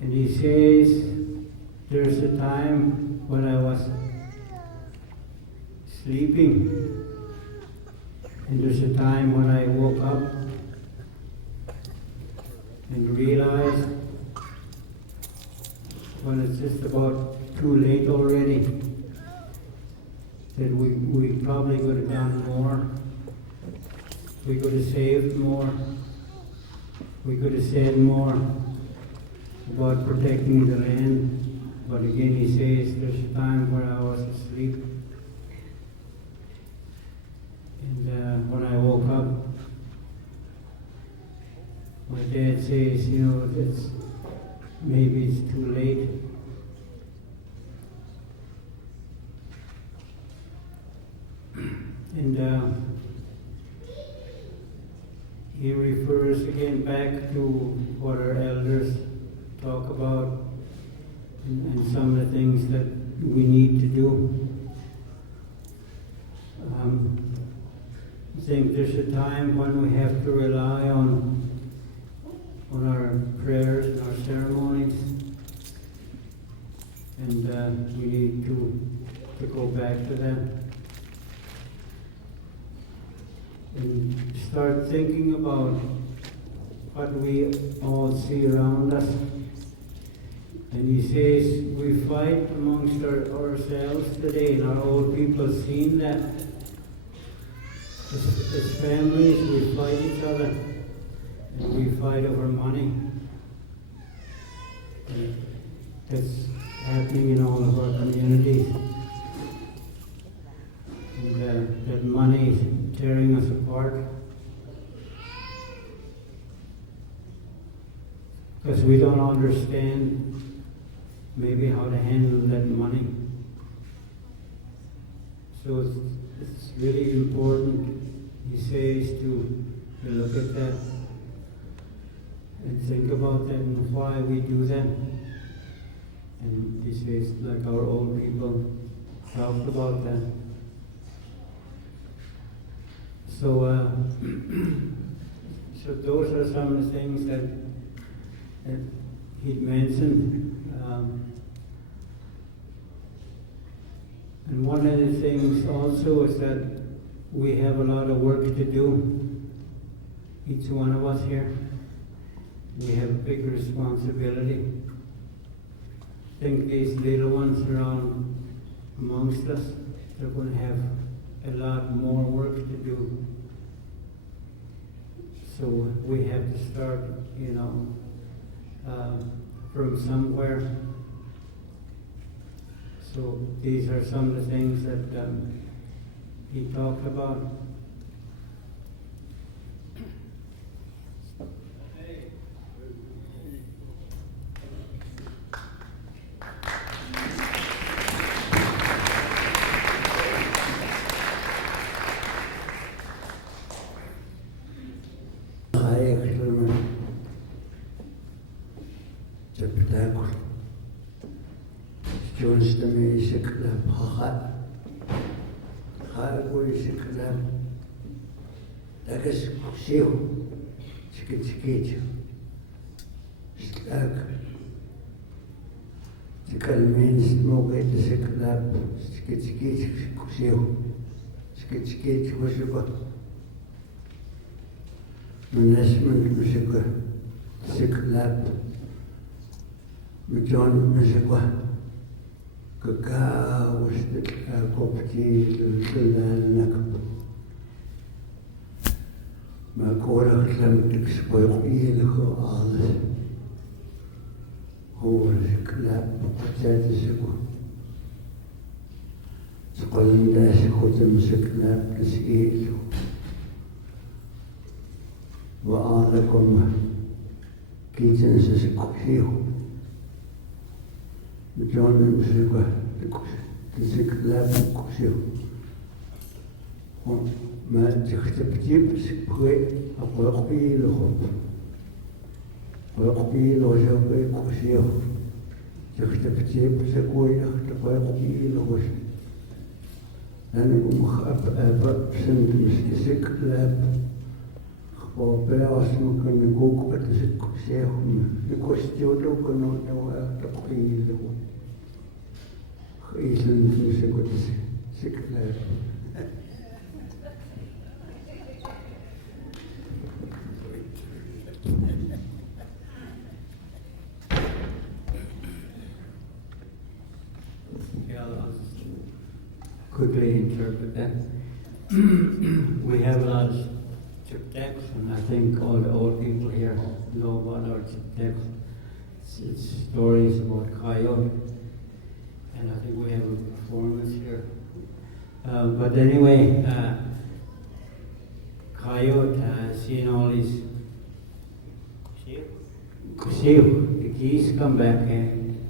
And he says, there's a time when I was sleeping, and there's a time when I woke up and realized when it's just about too late already that we probably could have done more. We could have saved more. We could have said more about protecting the land. But again, he says there's a time where I was asleep. And when I woke up, my dad says, you know, maybe it's too late. And he refers again back to what our elders talk about and some of the things that we need to do. I think there's a time when we have to rely on our prayers and our ceremonies, and we need to go back to that and start thinking about what we all see around us. And he says we fight amongst ourselves today, and our old people have seen that. As families, we fight each other, and we fight over money. And that's happening in all of our communities. And that money is tearing us apart. Because we don't understand maybe how to handle that money. So it's really important, he says, to look at that and think about that and why we do that. And he says, like our old people talked about that. So, so those are some of the things that he'd mentioned. And one of the things also is that we have a lot of work to do, each one of us here. We have a big responsibility. I think these little ones around amongst us, they're going to have a lot more work to do. So we have to start, from somewhere. So these are some of the things that he talked about. تختبتي بسكوي اختبارتي لغش أنا بمخ أب سنت مسكسك لاب خبابي أصلا كان نقوك بتسك سيهم نكوستيوتو كانوا نوا تقيل لغو خيسن مسكو تسك لاب Quickly interpret that. We have a lot of chiptex, and I think all the old people here know about our chiptex. It's stories about coyote, and I think we have a performance here. But anyway, coyote seeing all these sheep, the geese come back in,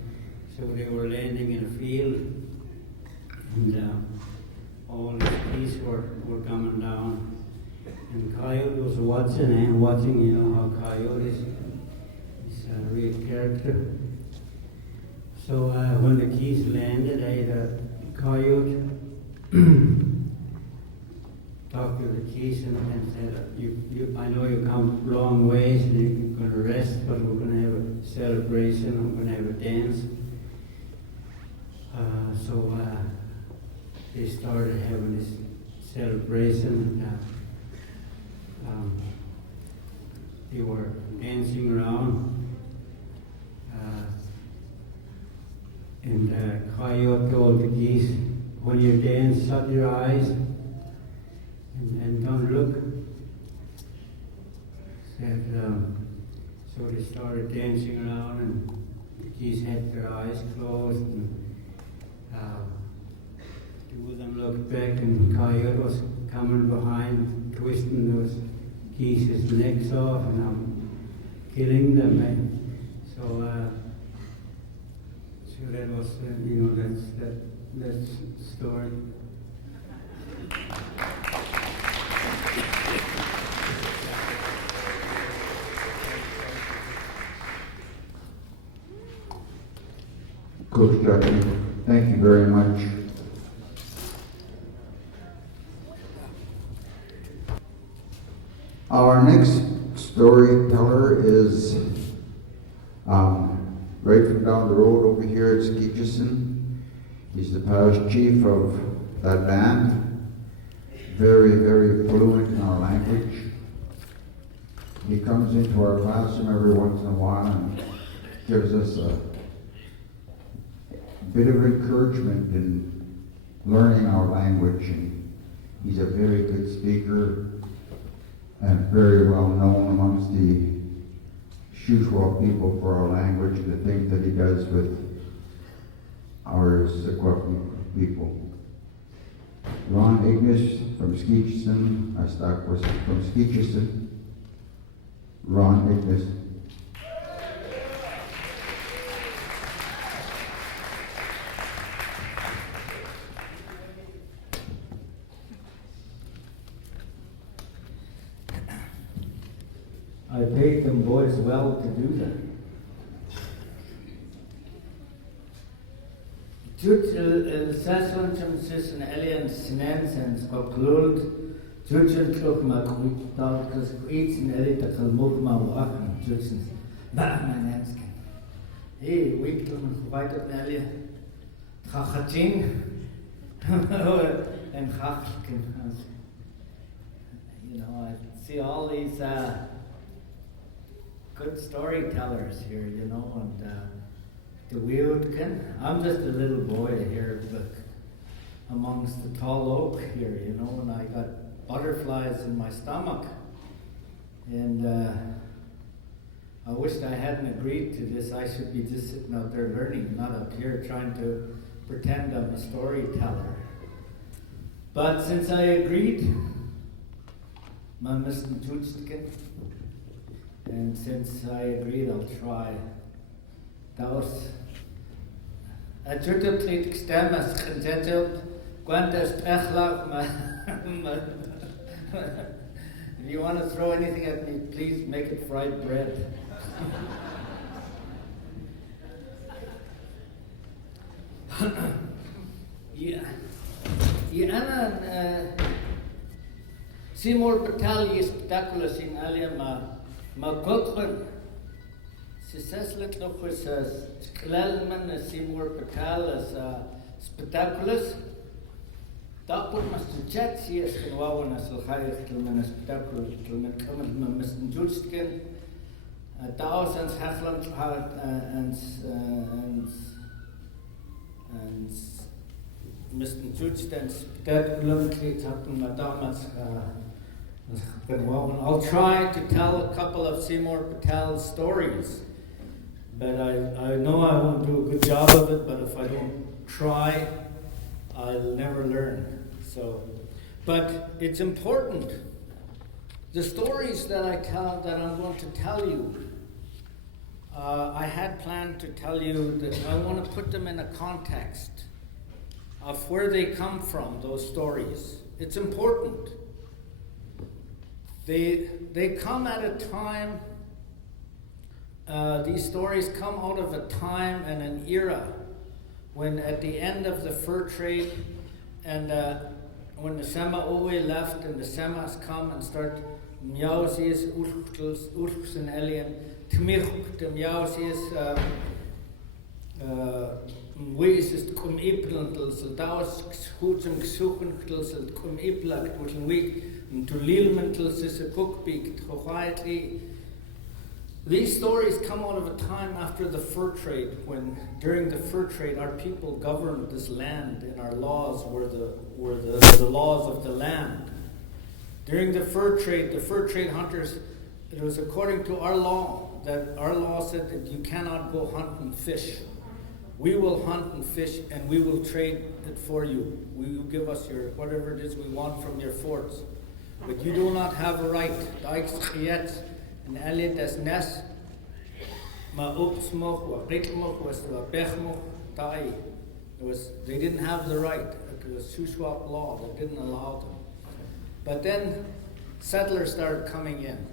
so they were landing in a field. And all the geese were coming down. And Coyote was watching, you know, how Coyote is a real character. So when the geese landed, the Coyote talked to the geese and said, I know you come long ways and you're going to rest, but we're going to have a celebration, we're going to have a dance. So they started having this celebration, and they were dancing around. And Coyote told the geese, when you dance, shut your eyes and don't look. Said, so they started dancing around, and the geese had their eyes closed. And, two of them looked back, and Coyote was coming behind, twisting those geese's necks off, and killing them. So that was, that's the story. Coach Jackie, thank you very much. Our next storyteller is right from down the road over here at Skeetchison. He's the parish chief of that band. Very, very fluent in our language. He comes into our classroom every once in a while and gives us a bit of encouragement in learning our language. And he's a very good speaker and very well known amongst the Shuswap people for our language and the things that he does with our Secwepemc people. Ron Ignis from Skeetchison, I stuck with from Skeetchison. Ron Ignis. I paid them boys well to do that. Tutul il-saswanchum sisan alien sinensens oklult tutul kluk ma kuitalkas kuitsin elita kalmukma wakan tutsin ba'manensken. Hey, wiklum kwaitot nelia chachatin and chachkin. You know, I see all these good storytellers here, you know, and the Wildkin. I'm just a little boy here, but amongst the tall oak here, you know, and I got butterflies in my stomach. And I wished I hadn't agreed to this. I should be just sitting out there learning, not up here trying to pretend I'm a storyteller. But since I agreed, my Mr. Tunstkin, and since I agreed, I'll try. Daus. A tututlit stemmas contented, quantas echlach ma. If you want to throw anything at me, please make it fried bread. أنا Seymour Battalion spectaculous in alia ma gokren. Siseslet nog was Klelman Seymour Battalion spectaculous. Dat wordt mas de chat zie is gewoon as algaar Klelman spectaculous Klelman komen met Mr. Julstken. Thousands Heffland had and Mr. Julstken spectaculous creates happen madamas. I'll try to tell a couple of Seymour Patel's stories, but I know I won't do a good job of it, but if I don't try, I'll never learn. So, but it's important. The stories that I tell, that I'm going to tell you, I had planned to tell you that I want to put them in a context of where they come from, those stories. It's important. They come at a time, these stories come out of a time and an era when at the end of the fur trade and when the Sema Owe left and the Semas come and start Miausies, Urchs and Elian, Tmirch, the Miausies, Wees is kum Ipelantels, Daus Hutzen Gesuchentels, kum Iplak, which in week. To Lilmentals is a cookbeak, quietly. These stories come out of a time after the fur trade, when during the fur trade our people governed this land and our laws were the laws of the land. During the fur trade hunters, it was according to our law, that our law said that you cannot go hunt and fish. We will hunt and fish and we will trade it for you. We will give us your whatever it is we want from your forts. But you do not have a right. And Elliot as Ness, ma upsmoch, wa ritmoch, was bechmoch, tai. They didn't have the right. It was Shuswap law that didn't allow them. But then settlers started coming in.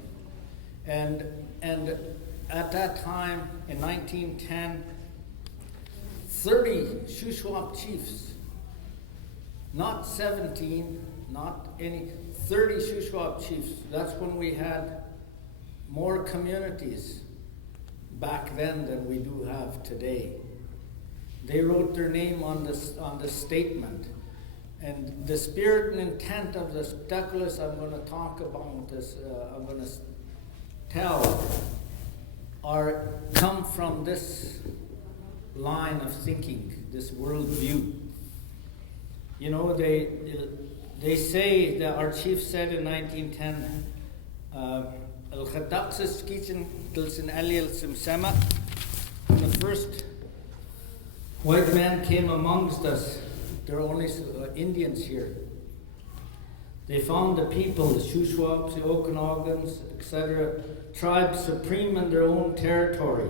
And at that time, in 1910, 30 Shuswap chiefs, not 17, not any, 30 Shuswap chiefs. That's when we had more communities back then than we do have today. They wrote their name on the statement. And the spirit and intent of the spectaculars I'm going to talk about, I'm going to tell, come from this line of thinking, this worldview. You know, they say that our chief said in 1910, when the first white man came amongst us, there are only Indians here. They found the people, the Shuswaps, the Okanogans, etc., tribes supreme in their own territory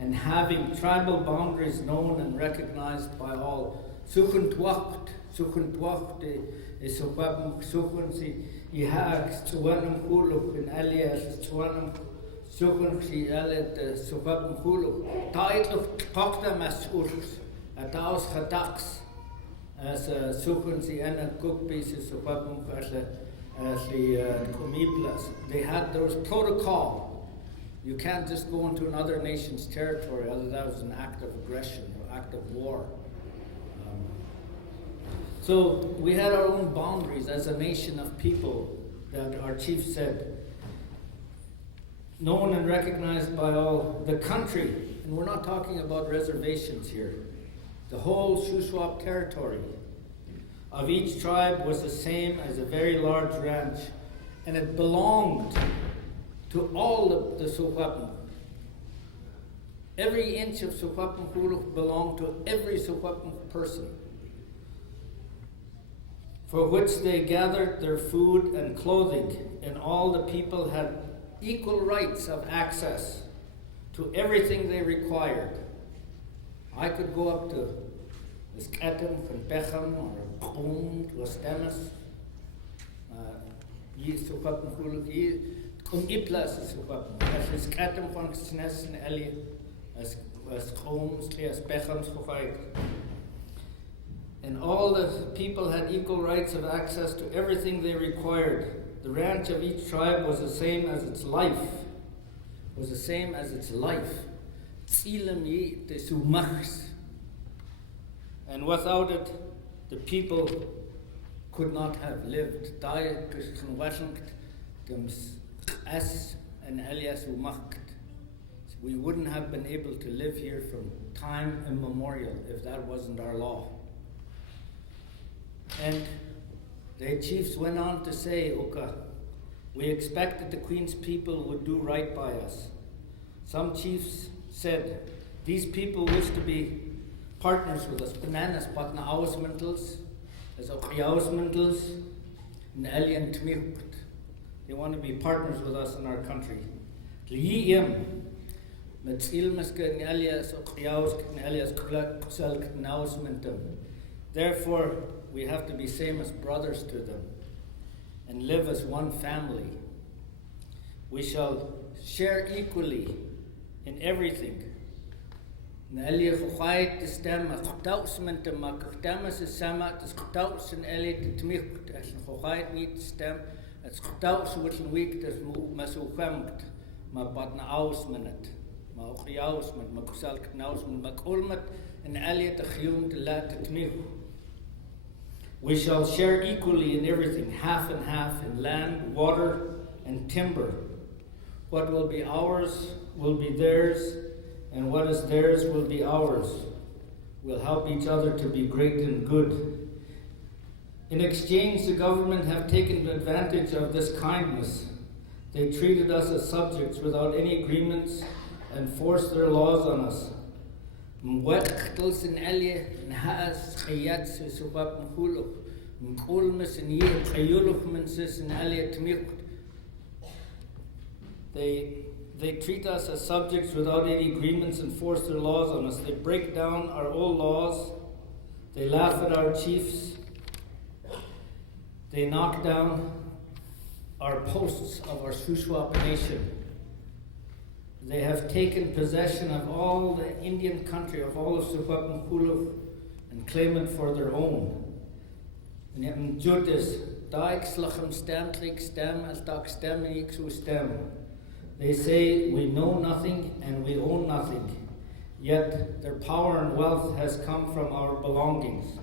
and having tribal boundaries known and recognized by all. Suchentwacht, is Secwepemc Suchensi, Ihag, Tsuanum Huluk, in Elias, Tsuanum Suchensi, Elit, Secwepemc Huluk, Taitluch, Toktam as Urks, at Daus Hadaks, as Suchensi, and a cook pieces, Secwepemc as the Comiplas. They had those protocol. You can't just go into another nation's territory, other that was an act of aggression or act of war. So we had our own boundaries as a nation of people that our chief said, known and recognized by all the country, and we're not talking about reservations here. The whole Shuswap territory of each tribe was the same as a very large ranch, and it belonged to all the Secwepemc. Every inch of Secwepemc belonged to every Secwepemc person, for which they gathered their food and clothing, and all the people had equal rights of access to everything they required. I could go up to Secwepemc and Beckham or Qum or Stemmes. Secwepemc Kum Iplas Secwepemc. As Secwepemc van Snes and Eli, as Qum, as Beckham, and all the people had equal rights of access to everything they required. The ranch of each tribe was the same as its life. Was the same as its life. And without it, the people could not have lived. We wouldn't have been able to live here from time immemorial if that wasn't our law. And the chiefs went on to say, Oka, we expected the Queen's people would do right by us. Some chiefs said, these people wish to be partners with us. Bananas, patna ausmentals, as ausmentals, and alien tmicht. They want to be partners with us in our country. Therefore, we have to be same as brothers to them and live as one family. We shall share equally in everything. We shall share equally in everything, half and half, in land, water, and timber. What will be ours will be theirs, and what is theirs will be ours. We'll help each other to be great and good. In exchange, the government have taken advantage of this kindness. They treated us as subjects without any agreements and forced their laws on us. They treat us as subjects without any agreements and force their laws on us. They break down our old laws. They laugh at our chiefs. They knock down our posts of our Shuswap nation. They have taken possession of all the Indian country, of all of Secwepemc, and claim it for their own. And yet, they say we know nothing and we own nothing, yet their power and wealth has come from our belongings.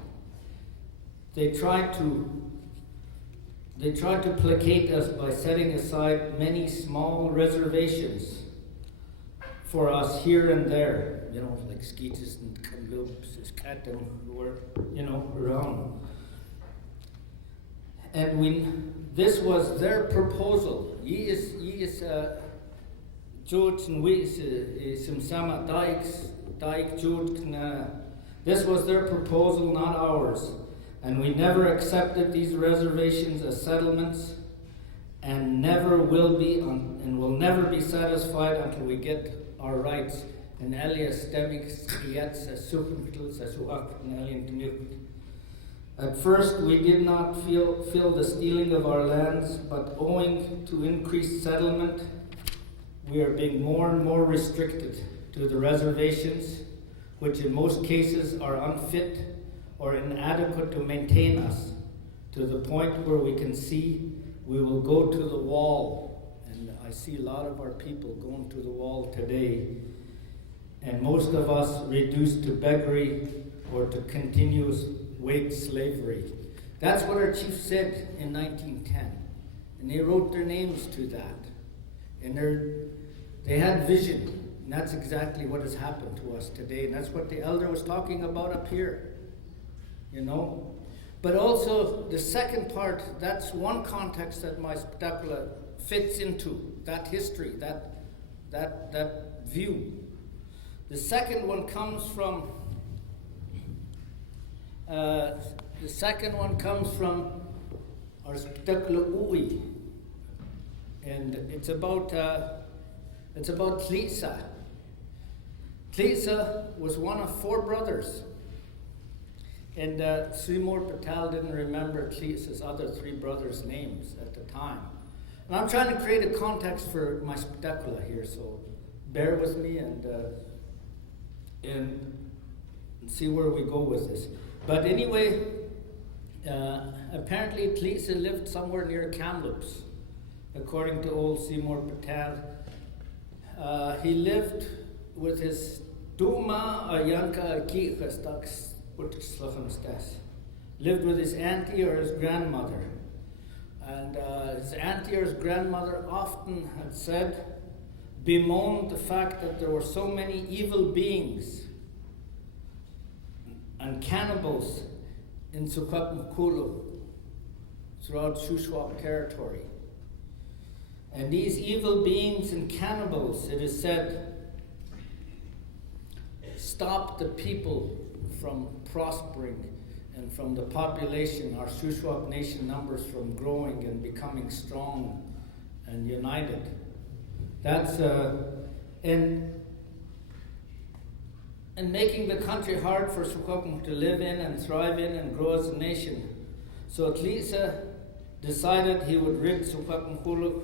They try to placate us by setting aside many small reservations for us here and there, like Skeetus and Kamloops, Saskatchewan, around. And this was their proposal. This was their proposal, not ours. And we never accepted these reservations as settlements, and never will be, and will never be satisfied until we get our rights. At first, we did not feel the stealing of our lands, but owing to increased settlement, we are being more and more restricted to the reservations, which in most cases are unfit or inadequate to maintain us, to the point where we can see we will go to the wall. And I see a lot of our people going to the wall today, and most of us reduced to beggary or to continuous wage slavery. That's what our chief said in 1910, and they wrote their names to that. And they had vision, and that's exactly what has happened to us today, and that's what the elder was talking about up here, But also the second part, that's one context that my spectacular fits into, that history, that view. The second one comes from our spectacular Ui, and it's about Tlisa. Tlisa was one of 4 brothers. And Seymour Patel didn't remember Tlisa's other 3 brothers' names at the time. And I'm trying to create a context for my spectacular here, so bear with me. And see where we go with this. But anyway, apparently Tlisa lived somewhere near Kamloops, according to old Seymour Patel. He lived with his Duma Ayanka Kichastaks, lived with his auntie or his grandmother. And his auntie or his grandmother often had said, bemoaned the fact that there were so many evil beings and cannibals in Secwepemc throughout Shuswap territory. And these evil beings and cannibals, it is said, stopped the people from prospering and from the population, our Shuswap nation numbers from growing and becoming strong and united. That's and making the country hard for Secwepemc to live in and thrive in and grow as a nation. So Tlisa decided he would rid Secwepemc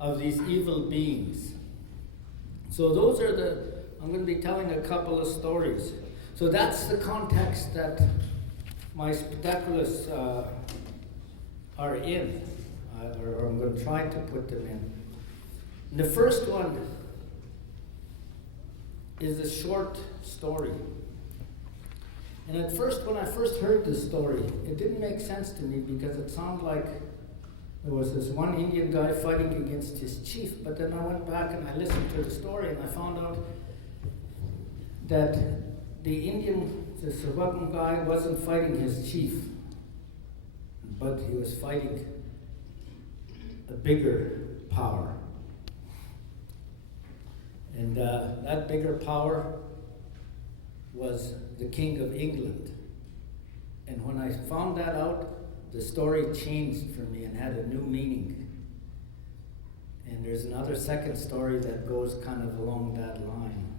of these evil beings. So those are I'm going to be telling a couple of stories. So that's the context that my spectaculars are in, or I'm going to try to put them in. And the first one is a short story. And at first, when I first heard this story, it didn't make sense to me because it sounded like there was this one Indian guy fighting against his chief. But then I went back and I listened to the story and I found out that the Secwepemc guy wasn't fighting his chief, but he was fighting a bigger power. And that bigger power was the King of England. And when I found that out, the story changed for me and had a new meaning. And there's another second story that goes kind of along that line.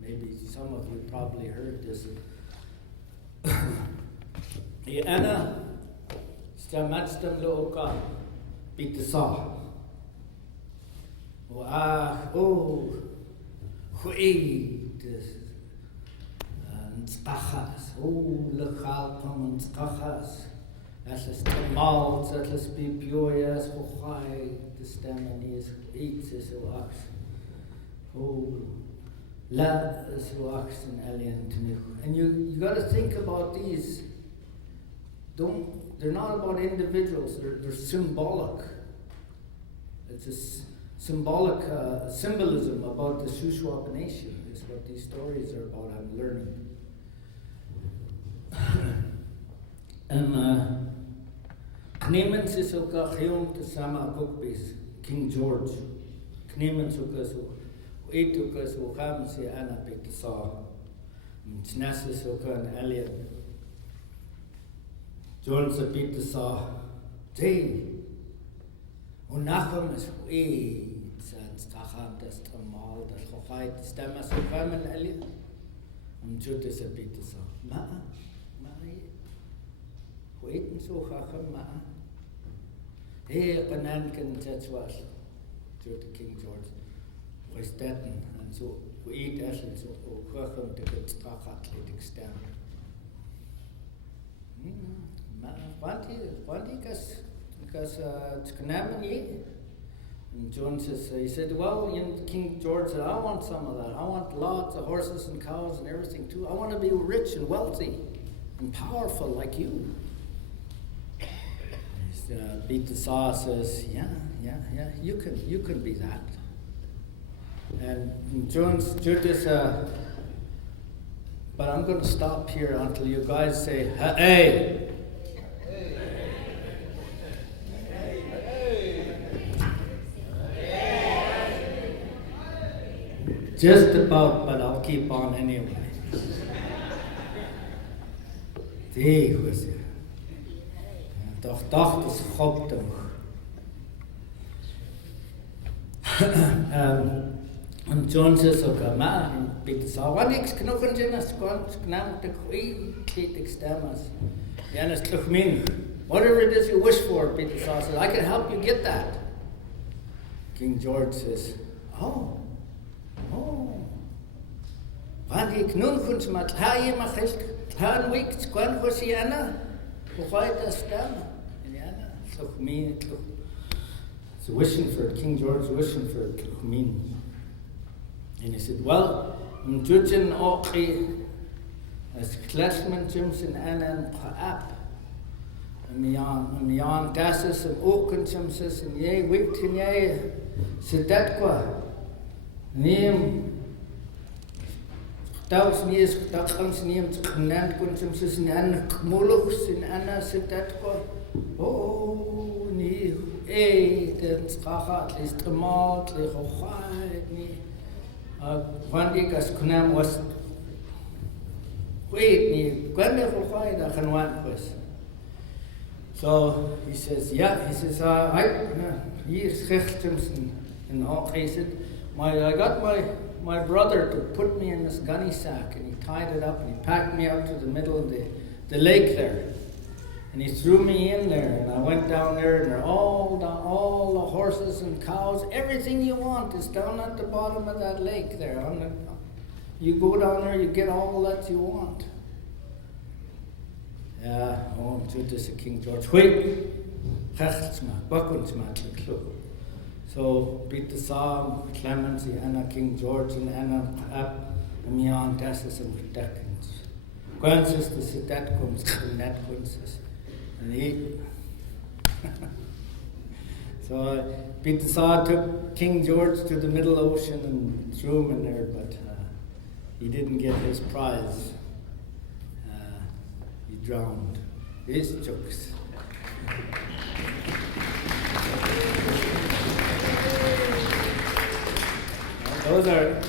Maybe some of you probably heard this. Anna Stamatstam Looka beat the saw. Nskachas, lechal nskachas. Atlas temalt, atlas bibioyas, hochai, the stamanies, eats is ox. La is ox and alien to me. And you got to think about these. They're not about individuals, they're symbolic. It's a symbolic symbolism about the Shuswap nation, is what these stories are about, I'm learning. And Knemens is ook geom te sama kokbis, King George. Knemens ook is eet ook is ook gaan ze Anna pick the saw. Snes is ook een alien. George se beat the saw. Hey. Und nachher ist Stacham, das Tramal, das Hochheit, das Stemmer, so kommen alle. Und Jude ist ein bisschen so, Marie, wait so, Chacham, Hey, Bananken, that's what, Jude King George, was that, and so, we eat as and so, Chacham, the good Strachathletic Stem. Wantikas. Because it's Knamani. And John says, he said, well, King George said, I want some of that. I want lots of horses and cows and everything too. I want to be rich and wealthy and powerful like you. Beat the Saw says, yeah, you can be that. And Judas, but I'm going to stop here until you guys say, hey. Just about, but I'll keep on anyway. Die was er. Doch das God hem. And John says, okay, man, Peter saw wat niks knochen zijn als kwant knam te goeie kletig stemmas. Janus kluchmin. Whatever it is you wish for, Peter says, I can help you get that. King George says, oh. Randy Knunkun's Mataya Machist, Tan Weeks, Quan Hosiana, who fight the stem. So me, it's wishing for King George, wishing for me. And he said, well, I'm judging Oki as Klashman Jims and Anna and Paap. And Jan Dasses and Oaken Jimses and Ye, Wictin Ye, Sedetqua, Neem. Daus nies gedagtens neem te genant kon soms in en mologs in Anna sit dat ko. Oh nee, den stragat is tomaat le gogaat nee. Want ek as knam was wait nee, kan ek gogaat da gaan was. So he says, yeah, he says hier is Gechtums in all cases. I got my brother to put me in this gunny sack, and he tied it up and he packed me out to the middle of the lake there. And he threw me in there, and I went down there, and they're all the horses and cows, everything you want is down at the bottom of that lake there. You go down there, you get all that you want. This is King George. So, Peter Sam, Clemency, Anna, King George, and Anna, and Mian, Tassis, and Decans. Quences, the Sidet comes, and that quences. And he. So, Peter Sam took King George to the middle ocean and threw him in there, but he didn't get his prize. He drowned. His jokes.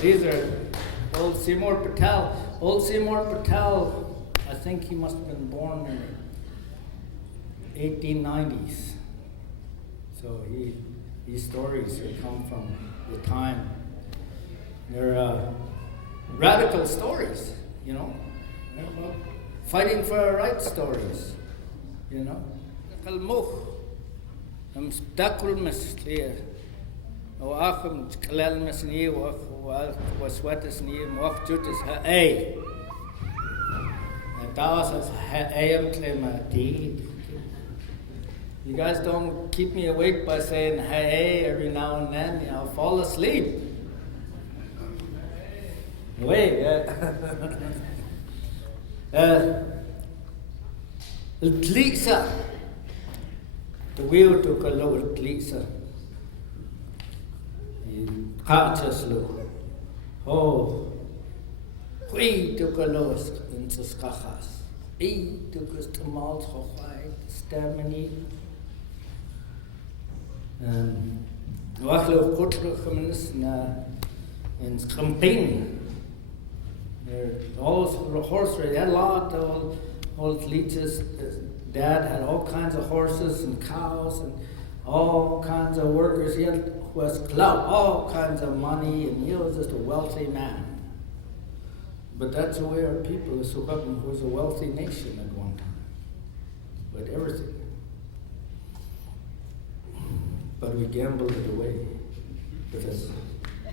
These are old Seymour Patel. Old Seymour Patel, I think he must have been born in 1890s. So these stories come from the time. They're radical stories, you know. Fighting for our rights stories, you know. I'm stuck with Mr. وآخم كلال مسني وسوات سني موق جوتس هاي داوس هايم كلمة دي. You guys don't keep me awake by saying hey every now and then. You know, I'll fall asleep. Wait, التليسة the wheel took a low التليسة قاعدت له we took a loss in the skachas. We took us to Malta, Stamini. Wachlo Kutluchemens in Skramping. All horse race, they had a lot of old leeches. Dad had all kinds of horses and cows and all kinds of workers. He was clout, all kinds of money, and he was just a wealthy man. But that's the way our people, the Secwepemc was a wealthy nation at one time. With everything. But we gambled it away. Because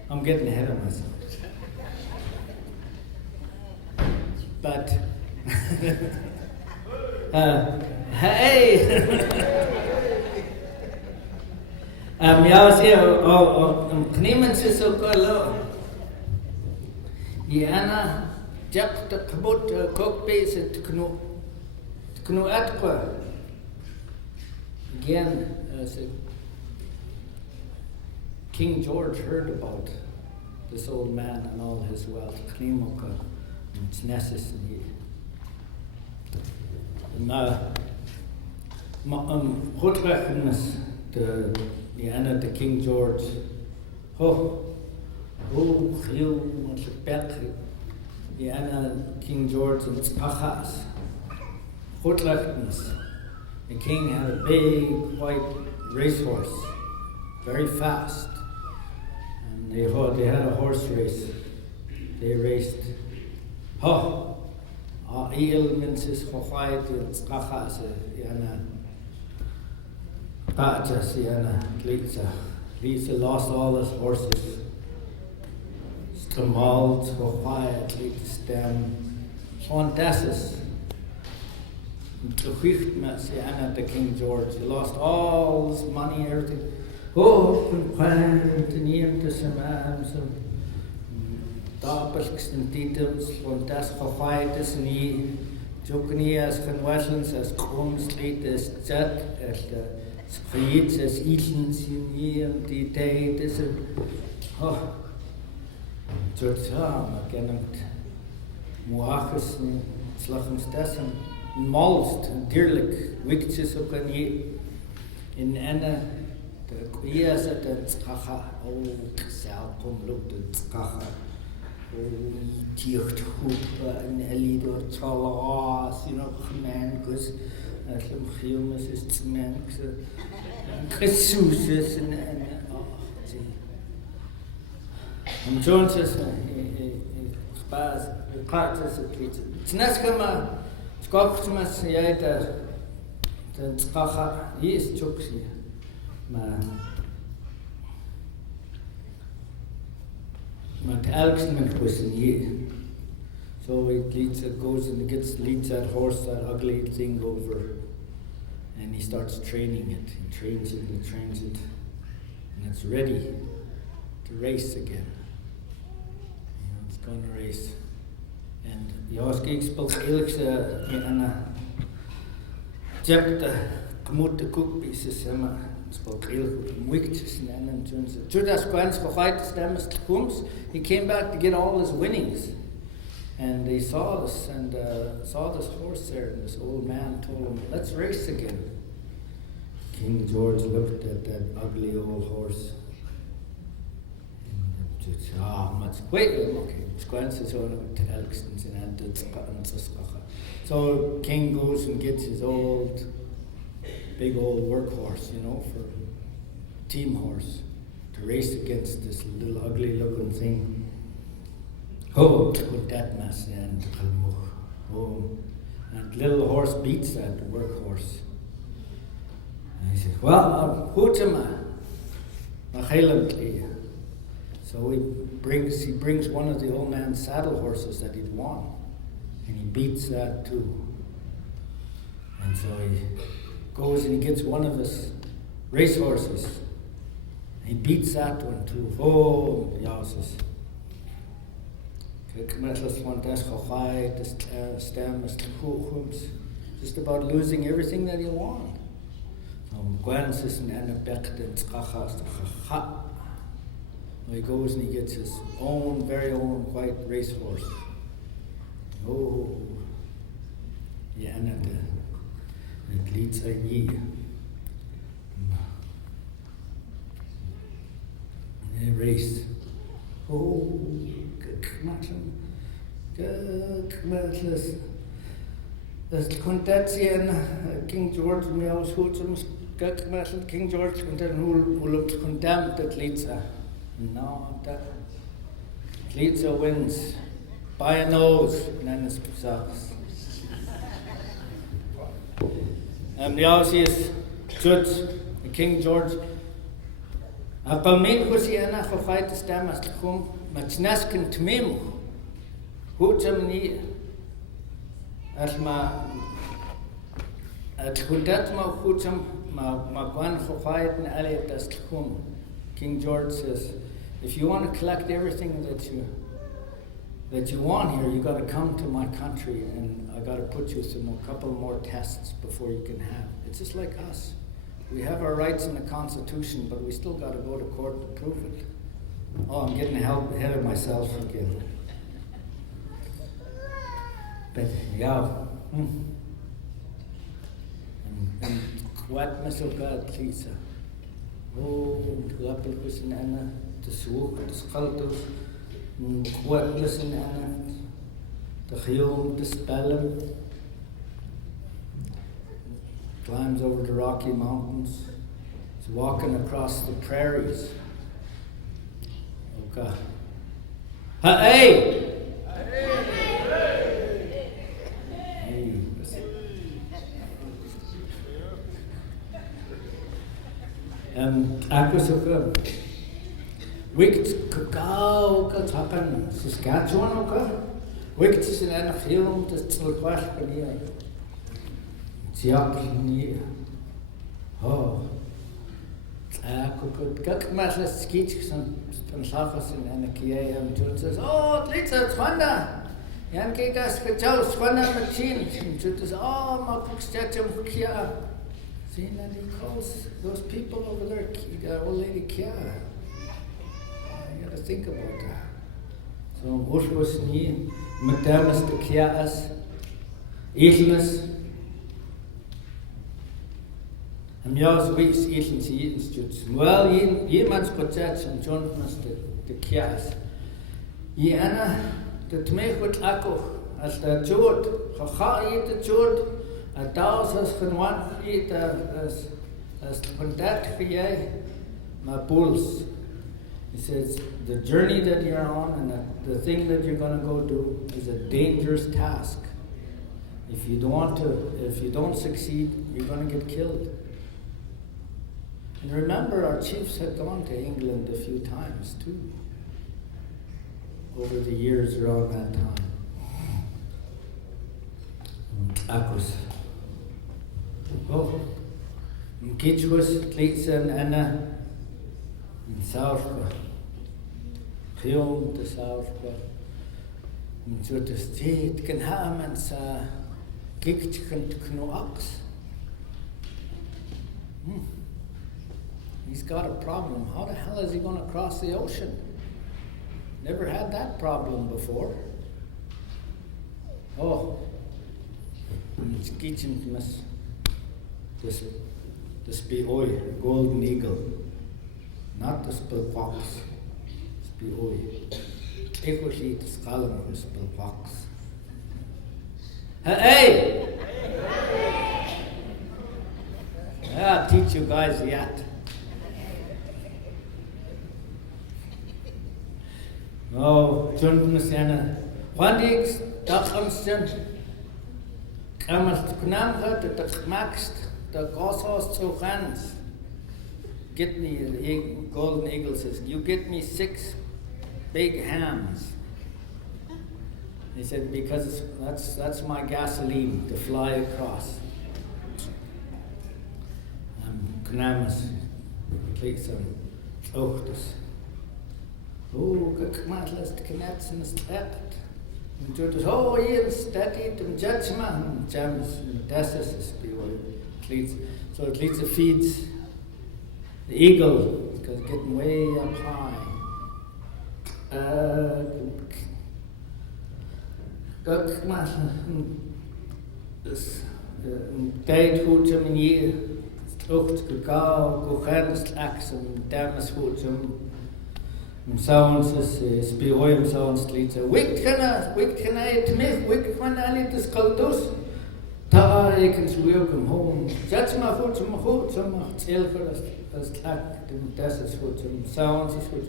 I'm getting ahead of myself. But hey! Kniemens is ook wel Jana, Jack de Kabot, Cockbase, Knu Atqua. Again, King George heard about this old man and all his wealth. Kniemoka, it's necessary. Goedrechtnis, the King George. Gil, Petri, King George and Pachas. Goedrechtnis. The king had a big white racehorse, very fast. And they had a horse race. They raced. Elements Hochait and Skachas, Lisa lost all his horses. Stamalt, so quietly to stem. Swantassus. Anna the King George. He lost all his money, everything. Oh, continue to some Dappels and titles, Swantas, Hawaiitis, and he. Jokini as van Wessels, as Kromslied, as Zet, as the Schiets, as Eatons, and the Tate, as a. Oh, George Ham, again, Moachus, and Slachemstessen, Malst, and Deerlich, Wictus of Gani, in Anna, the Quias at the Skacha, oh, Sal, come look at Skacha. Dicht goed en Elidor Chalas, man, because Aslam Humus is man, Jesus and Jones is Spaz, Cartas of Pizza. Tnaskama, Skopsmas, Yada, the Skacha, he is Chuxi, man. But Alexman was in here. So it goes and leads that horse, that ugly thing over. And he starts training it. He trains it, and it's ready to race again. It's going to race. And Joske spoke Alex in a chapter, Kamut the cook pieces, spoke Wictus and Judas Quans for fight stems comes. He came back to get all his winnings. And he saw this horse there, and this old man told him, let's race again. King George looked at that ugly old horse. And just, wait, okay. Squans is on to Elkston's and so King goes and gets his big old workhorse, for team horse, to race against this little ugly looking thing. Oh, with that mess and that little horse beats that workhorse. And he says, well, so he brings one of the old man's saddle horses that he'd won, and he beats that too. And so he goes and he gets one of his racehorses. He beats that one too. Oh, Yauses. Just about losing everything that he won. He goes and he gets his very own white racehorse. Oh, yeah, and it leads a year. They race. Oh, das Kontatien King George mir aus Hutsums King George und dann hol condemned that Litza. No, that Litza wins by a nose, Nannis Psax. The Aussie is Judge, King George. Palmin Husiana for fight the stamas to come, Machnaskin Tmim, Hutsam as ma at Hudatma Hutsam, Magwan for fight and Elliot das to come. King George says, if you want to collect everything that you want here, you got to come to my country, and I got to put you through a couple more tests before you can have. It's just like us. We have our rights in the Constitution, but we still got to go to court to prove it. Oh, I'm getting ahead of myself again. But yeah, and what must God please? Oh, Rappel kusin Anna, the Swook, the Sculptor, what listen Anna, the Hyom, the Spellum. Climbs over the Rocky Mountains. He's walking across the prairies. Okay. Hey! Agus of Wicked Kakao hakan Saskatchewan oka. Wikt is in een film te terugwacht wanneer. Tiak nie. Oh. Kijk maar eens skietjes van slagers in een keer en toen zei oh, het liet het Schwanda. Jan kijk als getouw Schwanda machine. En toen zei oh, maar ik stel hem Kia. See, and he calls those people over there, the old lady Kia. You gotta think about that. So, Bush was nie, met them is the Kia is, eatles. En ja, weeks eatles, eatles, just. Well, jemand gaat zeggen, John was de Kia is. Je Anna, de twee goed akkoch, als de Jord, ga je de Jord, en daar is gewoon niet as contact for you, my pulse. He says the journey that you're on and the thing that you're going to go do is a dangerous task. If you don't succeed, you're going to get killed. And remember, our chiefs had gone to England a few times too, over the years around that time. Akkus. Oh, Kitchwas, Klitsen, Anna, in Saurka. Gion te Saurka. En zo te steed kan hem en sa kikt kan knoaks. He's got a problem. How the hell is he going to cross the ocean? Never had that problem before. Oh, it's kitchen miss. This be oi, golden eagle, not the spillfox. This be oi. Ik was eat the scallop of the spillfox. Hey! I'll teach you guys yet. Oh, John Messiana. One day, dat amstend. Kamers knam had dat gemaakt. The Goshos to hands. Get me, the golden eagle says, you get me 6 big hams. He said, because that's my gasoline to fly across. Knamas, please, ochtes. Oh, gekmatlas, de knets in de stad. En toen was, oh, hier is dat niet, een judgment. James, dat is leads, so it leads to feeds the eagle because it's getting way up high. Tijd goed zo manier, lucht gekauw, gogens axen, dames goed zo. Sounds is beoem sounds leads a wikt kan het mee, wikt kan alle de skuldos. Daar ik eens welkom home. Zet maar goed, zo maar telken dat klak, dat is goed, zo sounds is goed.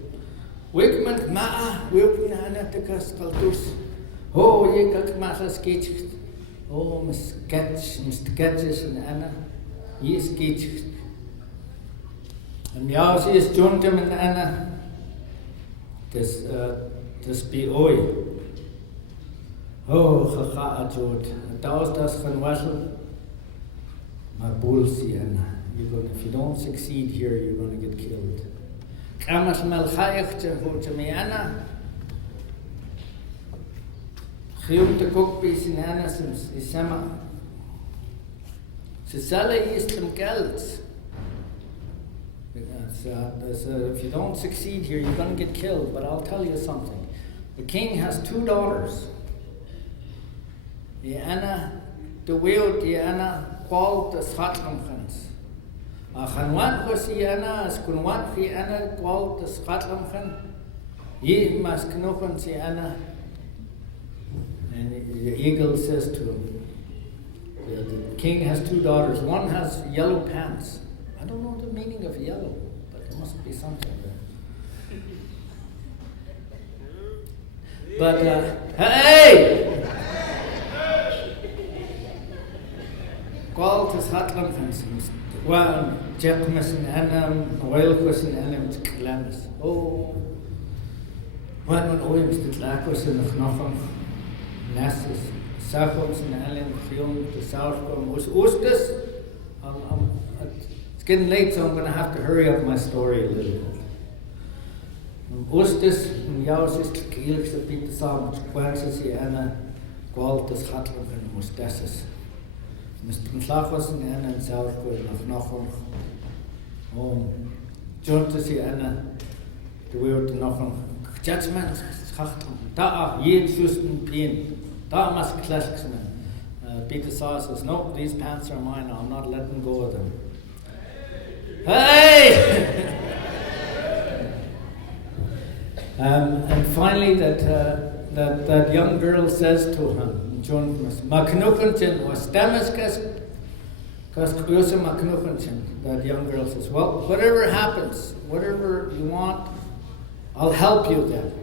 Wikman ma, welkom naar de kaskaltus. Oh, je kan maar eens sketch. Oh, sketches en Anna. Hier sketch. En ja, ze is Jonathan en Anna. Das beoi. Oh, gaga Jod. Das van Wessel. My bullseye, and if you don't succeed here, you're going to get killed. Kamas melchayachte hote me Anna. Gium te kokpies in Anna is sama. Ze sellen is hem geld. If you don't succeed here, you're going to get killed. But I'll tell you something. The king has 2 daughters. Die Anna, de wereld die Anna kwalt de schatlamgens. Gaan wat was die Anna, als kon wat die Anna kwalt de schatlamgen. Je mas knochen die Anna. And the eagle says to him, the king has 2 daughters. One has yellow pants. I don't know the meaning of yellow, but there must be something there. But, hey! Kwalt is hatlamgens. Well, Jekmas and Annam, Oilkus and Annam, Klamis. Oh. When Williams did Lacos in the Knochen, Nessus, Sackles and Allen, Fium, the Southcom, was Ustis. It's getting late, so I'm going to have to hurry up my story a little bit. Ustis, in Yausis, Kielix, the Peter Sam, Quansis, Anna, Qualtus, Hatlam, and Mustessus. Mr. Flachos and Anna and Southcom, and Knochen. Oh, Juntus, Anna, the word to Knochen. Judgment, da jed Schusten Pien, da must Klaskman. Peter Saw says, no, these pants are mine, I'm not letting go of them. Hey! And finally, that young girl says to him, John, Maknuchenchen was Damascus, that young girl says, well, whatever happens, whatever you want, I'll help you then.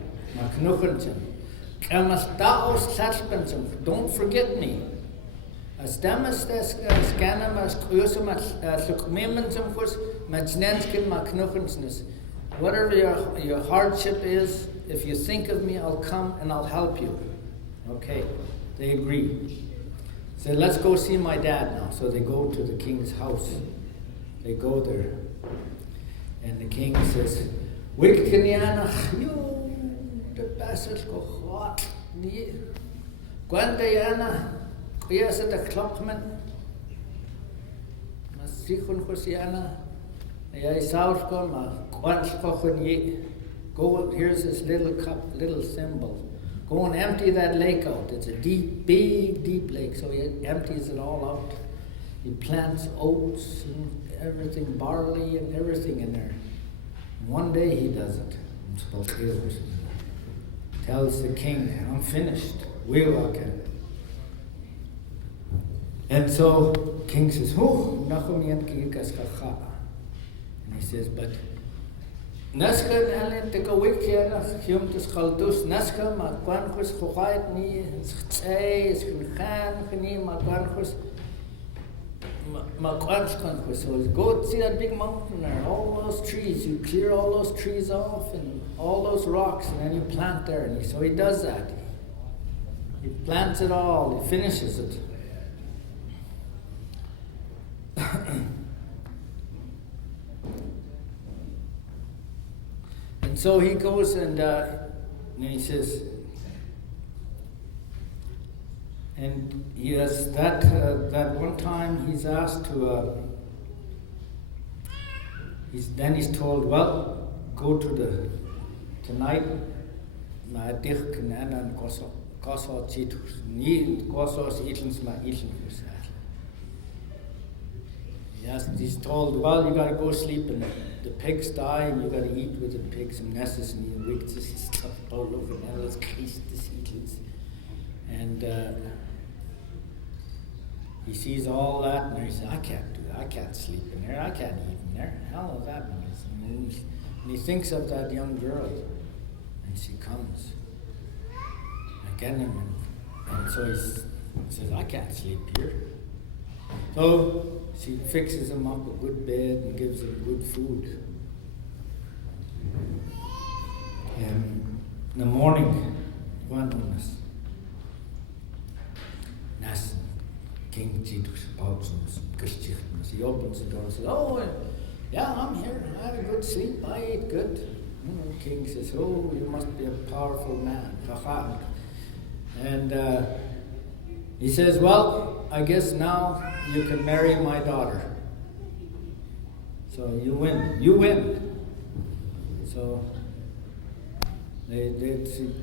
Don't forget me. Whatever your hardship is, if you think of me, I'll come and I'll help you. Okay, they agree. So let's go see my dad now. So they go to the king's house. They go there. And the king says, Wikiniana, you the passage go what? Gwendayana, yes at the clockman. Masichun Hosiana, I south come, go, here's this little cup, little symbol. Go and empty that lake out. It's a deep, big, deep lake. So he empties it all out. He plants oats and everything, barley and everything in there. One day he does it. Tells the king, I'm finished. We walk in. And so king says, and he says, but Naska and the Gawikiana, Hum to Schaldus, Naska, Maquanquus, Hoyt, Ni, Says, Khan, Maquanquus. So go see that big mountain there, all those trees, you clear all those trees off and all those rocks and then you plant there. And so he does that. He plants it all, he finishes it. And so he goes and he says, and he has that one time he's asked to. He's told, well, go to the tonight. Ma dich kennen koso chitus ni kosos itens ma itens. Yes, he's told, well, you got to go sleep in the pigsty and you got to eat with the pigs and nesses and you wake this stuff all over and let's crease this itens. And he sees all that and he says, I can't do that. I can't sleep in there. I can't eat in there. Hell is that noise? And he thinks of that young girl and she comes again and so he says, I can't sleep here. So she fixes him up a good bed and gives him good food. And in the morning, one was Nas King Jesus Paulson's Geschichten. He opens the door and says, oh, yeah, I'm here. I had a good sleep. I ate good. The king says, oh, you must be a powerful man. And he says, well, I guess now you can marry my daughter. So you win. You win. So they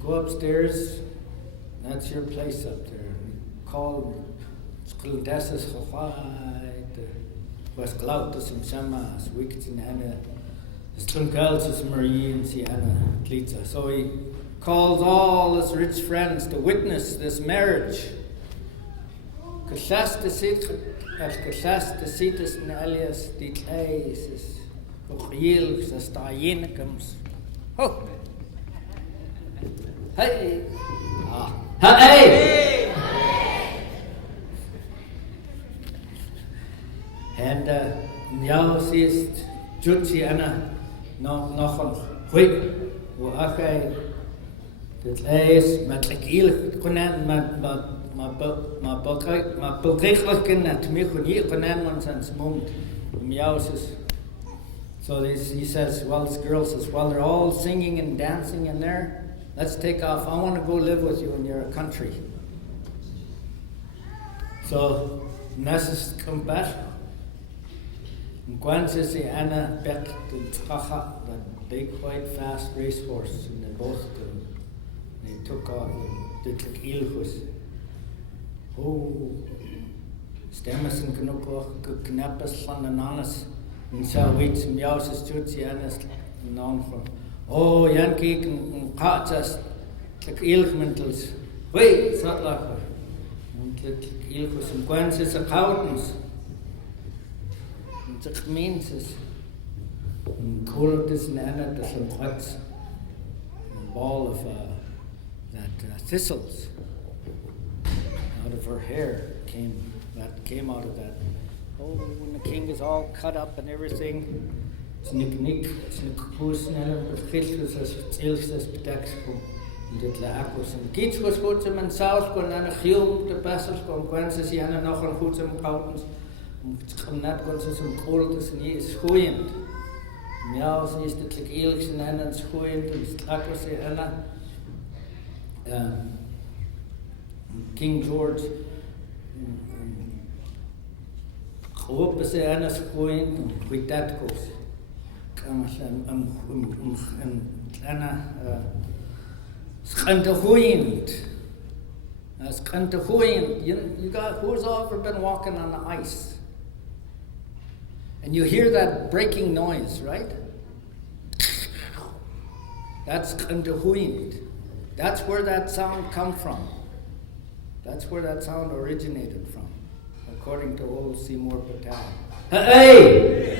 go upstairs. That's your place up there. Call Skuldesis Hawai, was Glautus and Shamas, Wicked in Anna, Strunkelsis Marie and Sienna Klitza. So he calls all his rich friends to witness this marriage. Geschäste sieht es in Elias die Kleises, auch Jilfs, das da jenekums. Ho! Hey! Ah! Hey! And ja, sie ist Jutsi Anna noch ein Hui, wo auch Dit is met ik heel kunnen maar begrijpelijk net meer goed hier kunnen man zijn mond. So he says, well, this girl says, well, they're all singing and dancing in there. Let's take off. I want to go live with you in your country. So Nessus come back. And Gwen says, Anna bet the Tracha, that big white fast racehorse, and they both they took off. They took Ilchus. Oh, stemmes en knappes van de nannes. En zo weet ze jou ze stuurt ze anders non van. Oh, Jan keek en kaartjes. Klik Ilchmentels. Wait, zat lachen. En klik Ilchus en Gwenses en Koutens. En de gemeentes. En Koultes en Anna, dat is een kwats. A ball of thistles. Out of her hair came out of that. Oh, when the king is all cut up and everything, it's nick, it's nick and the fish was as ilses bedexco. And dit la aquas and kids was goed some and south going and a hill the passels going Gwenses and noch een goed some coutens. Come net going some coldest and he is schoeiend. Meows is the click ilks and then schoeiend and aquas and King George hoop is Anna schoeiend with that goes. Come and Anna Skantahuiend. Skantahuiend. You got who's ever been walking on the ice? And you hear that breaking noise, right? That's Skantahuiend. That's where that sound come from. That's where that sound originated from, according to old Seymour Patel. Hey!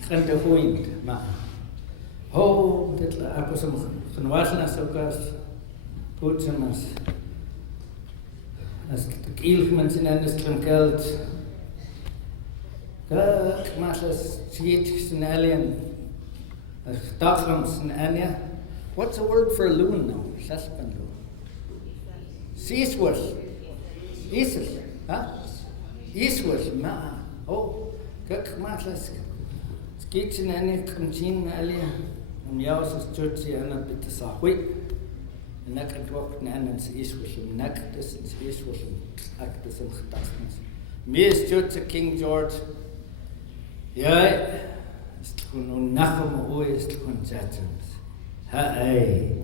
Skantahuiend, ma. Oh, dit ek was hom genoosnes ook poetsemas. As die kielmens in endes klinkeld. Kijk, maar as schietjes en alien. As dagrams en anja. What's the word for loon now? Sespenloon. Seeswas. Isis, huh? Iswas, ma. Oh, kijk, maar as schietjes en anja komtien en alien. Jou is Turkije en een beetje saai. En ik heb ook een Israël, nek dus een Israël, ik dus een gedachtenis. Meer is Turkije King George. Ja, is het gewoon een nacht om oor is het gewoon zetten. Hey.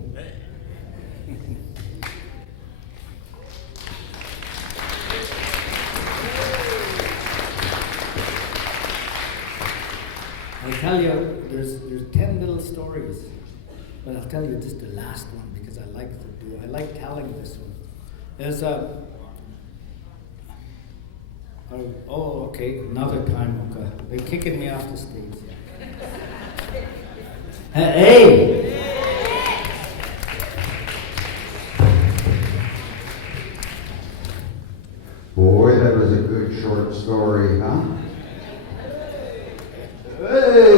I'll tell you, there's 10 little stories, but I'll tell you just the last one because I like telling this one. There's okay, another time, okay. They're kicking me off the stage. Hey! Boy, that was a good short story, huh? Hey!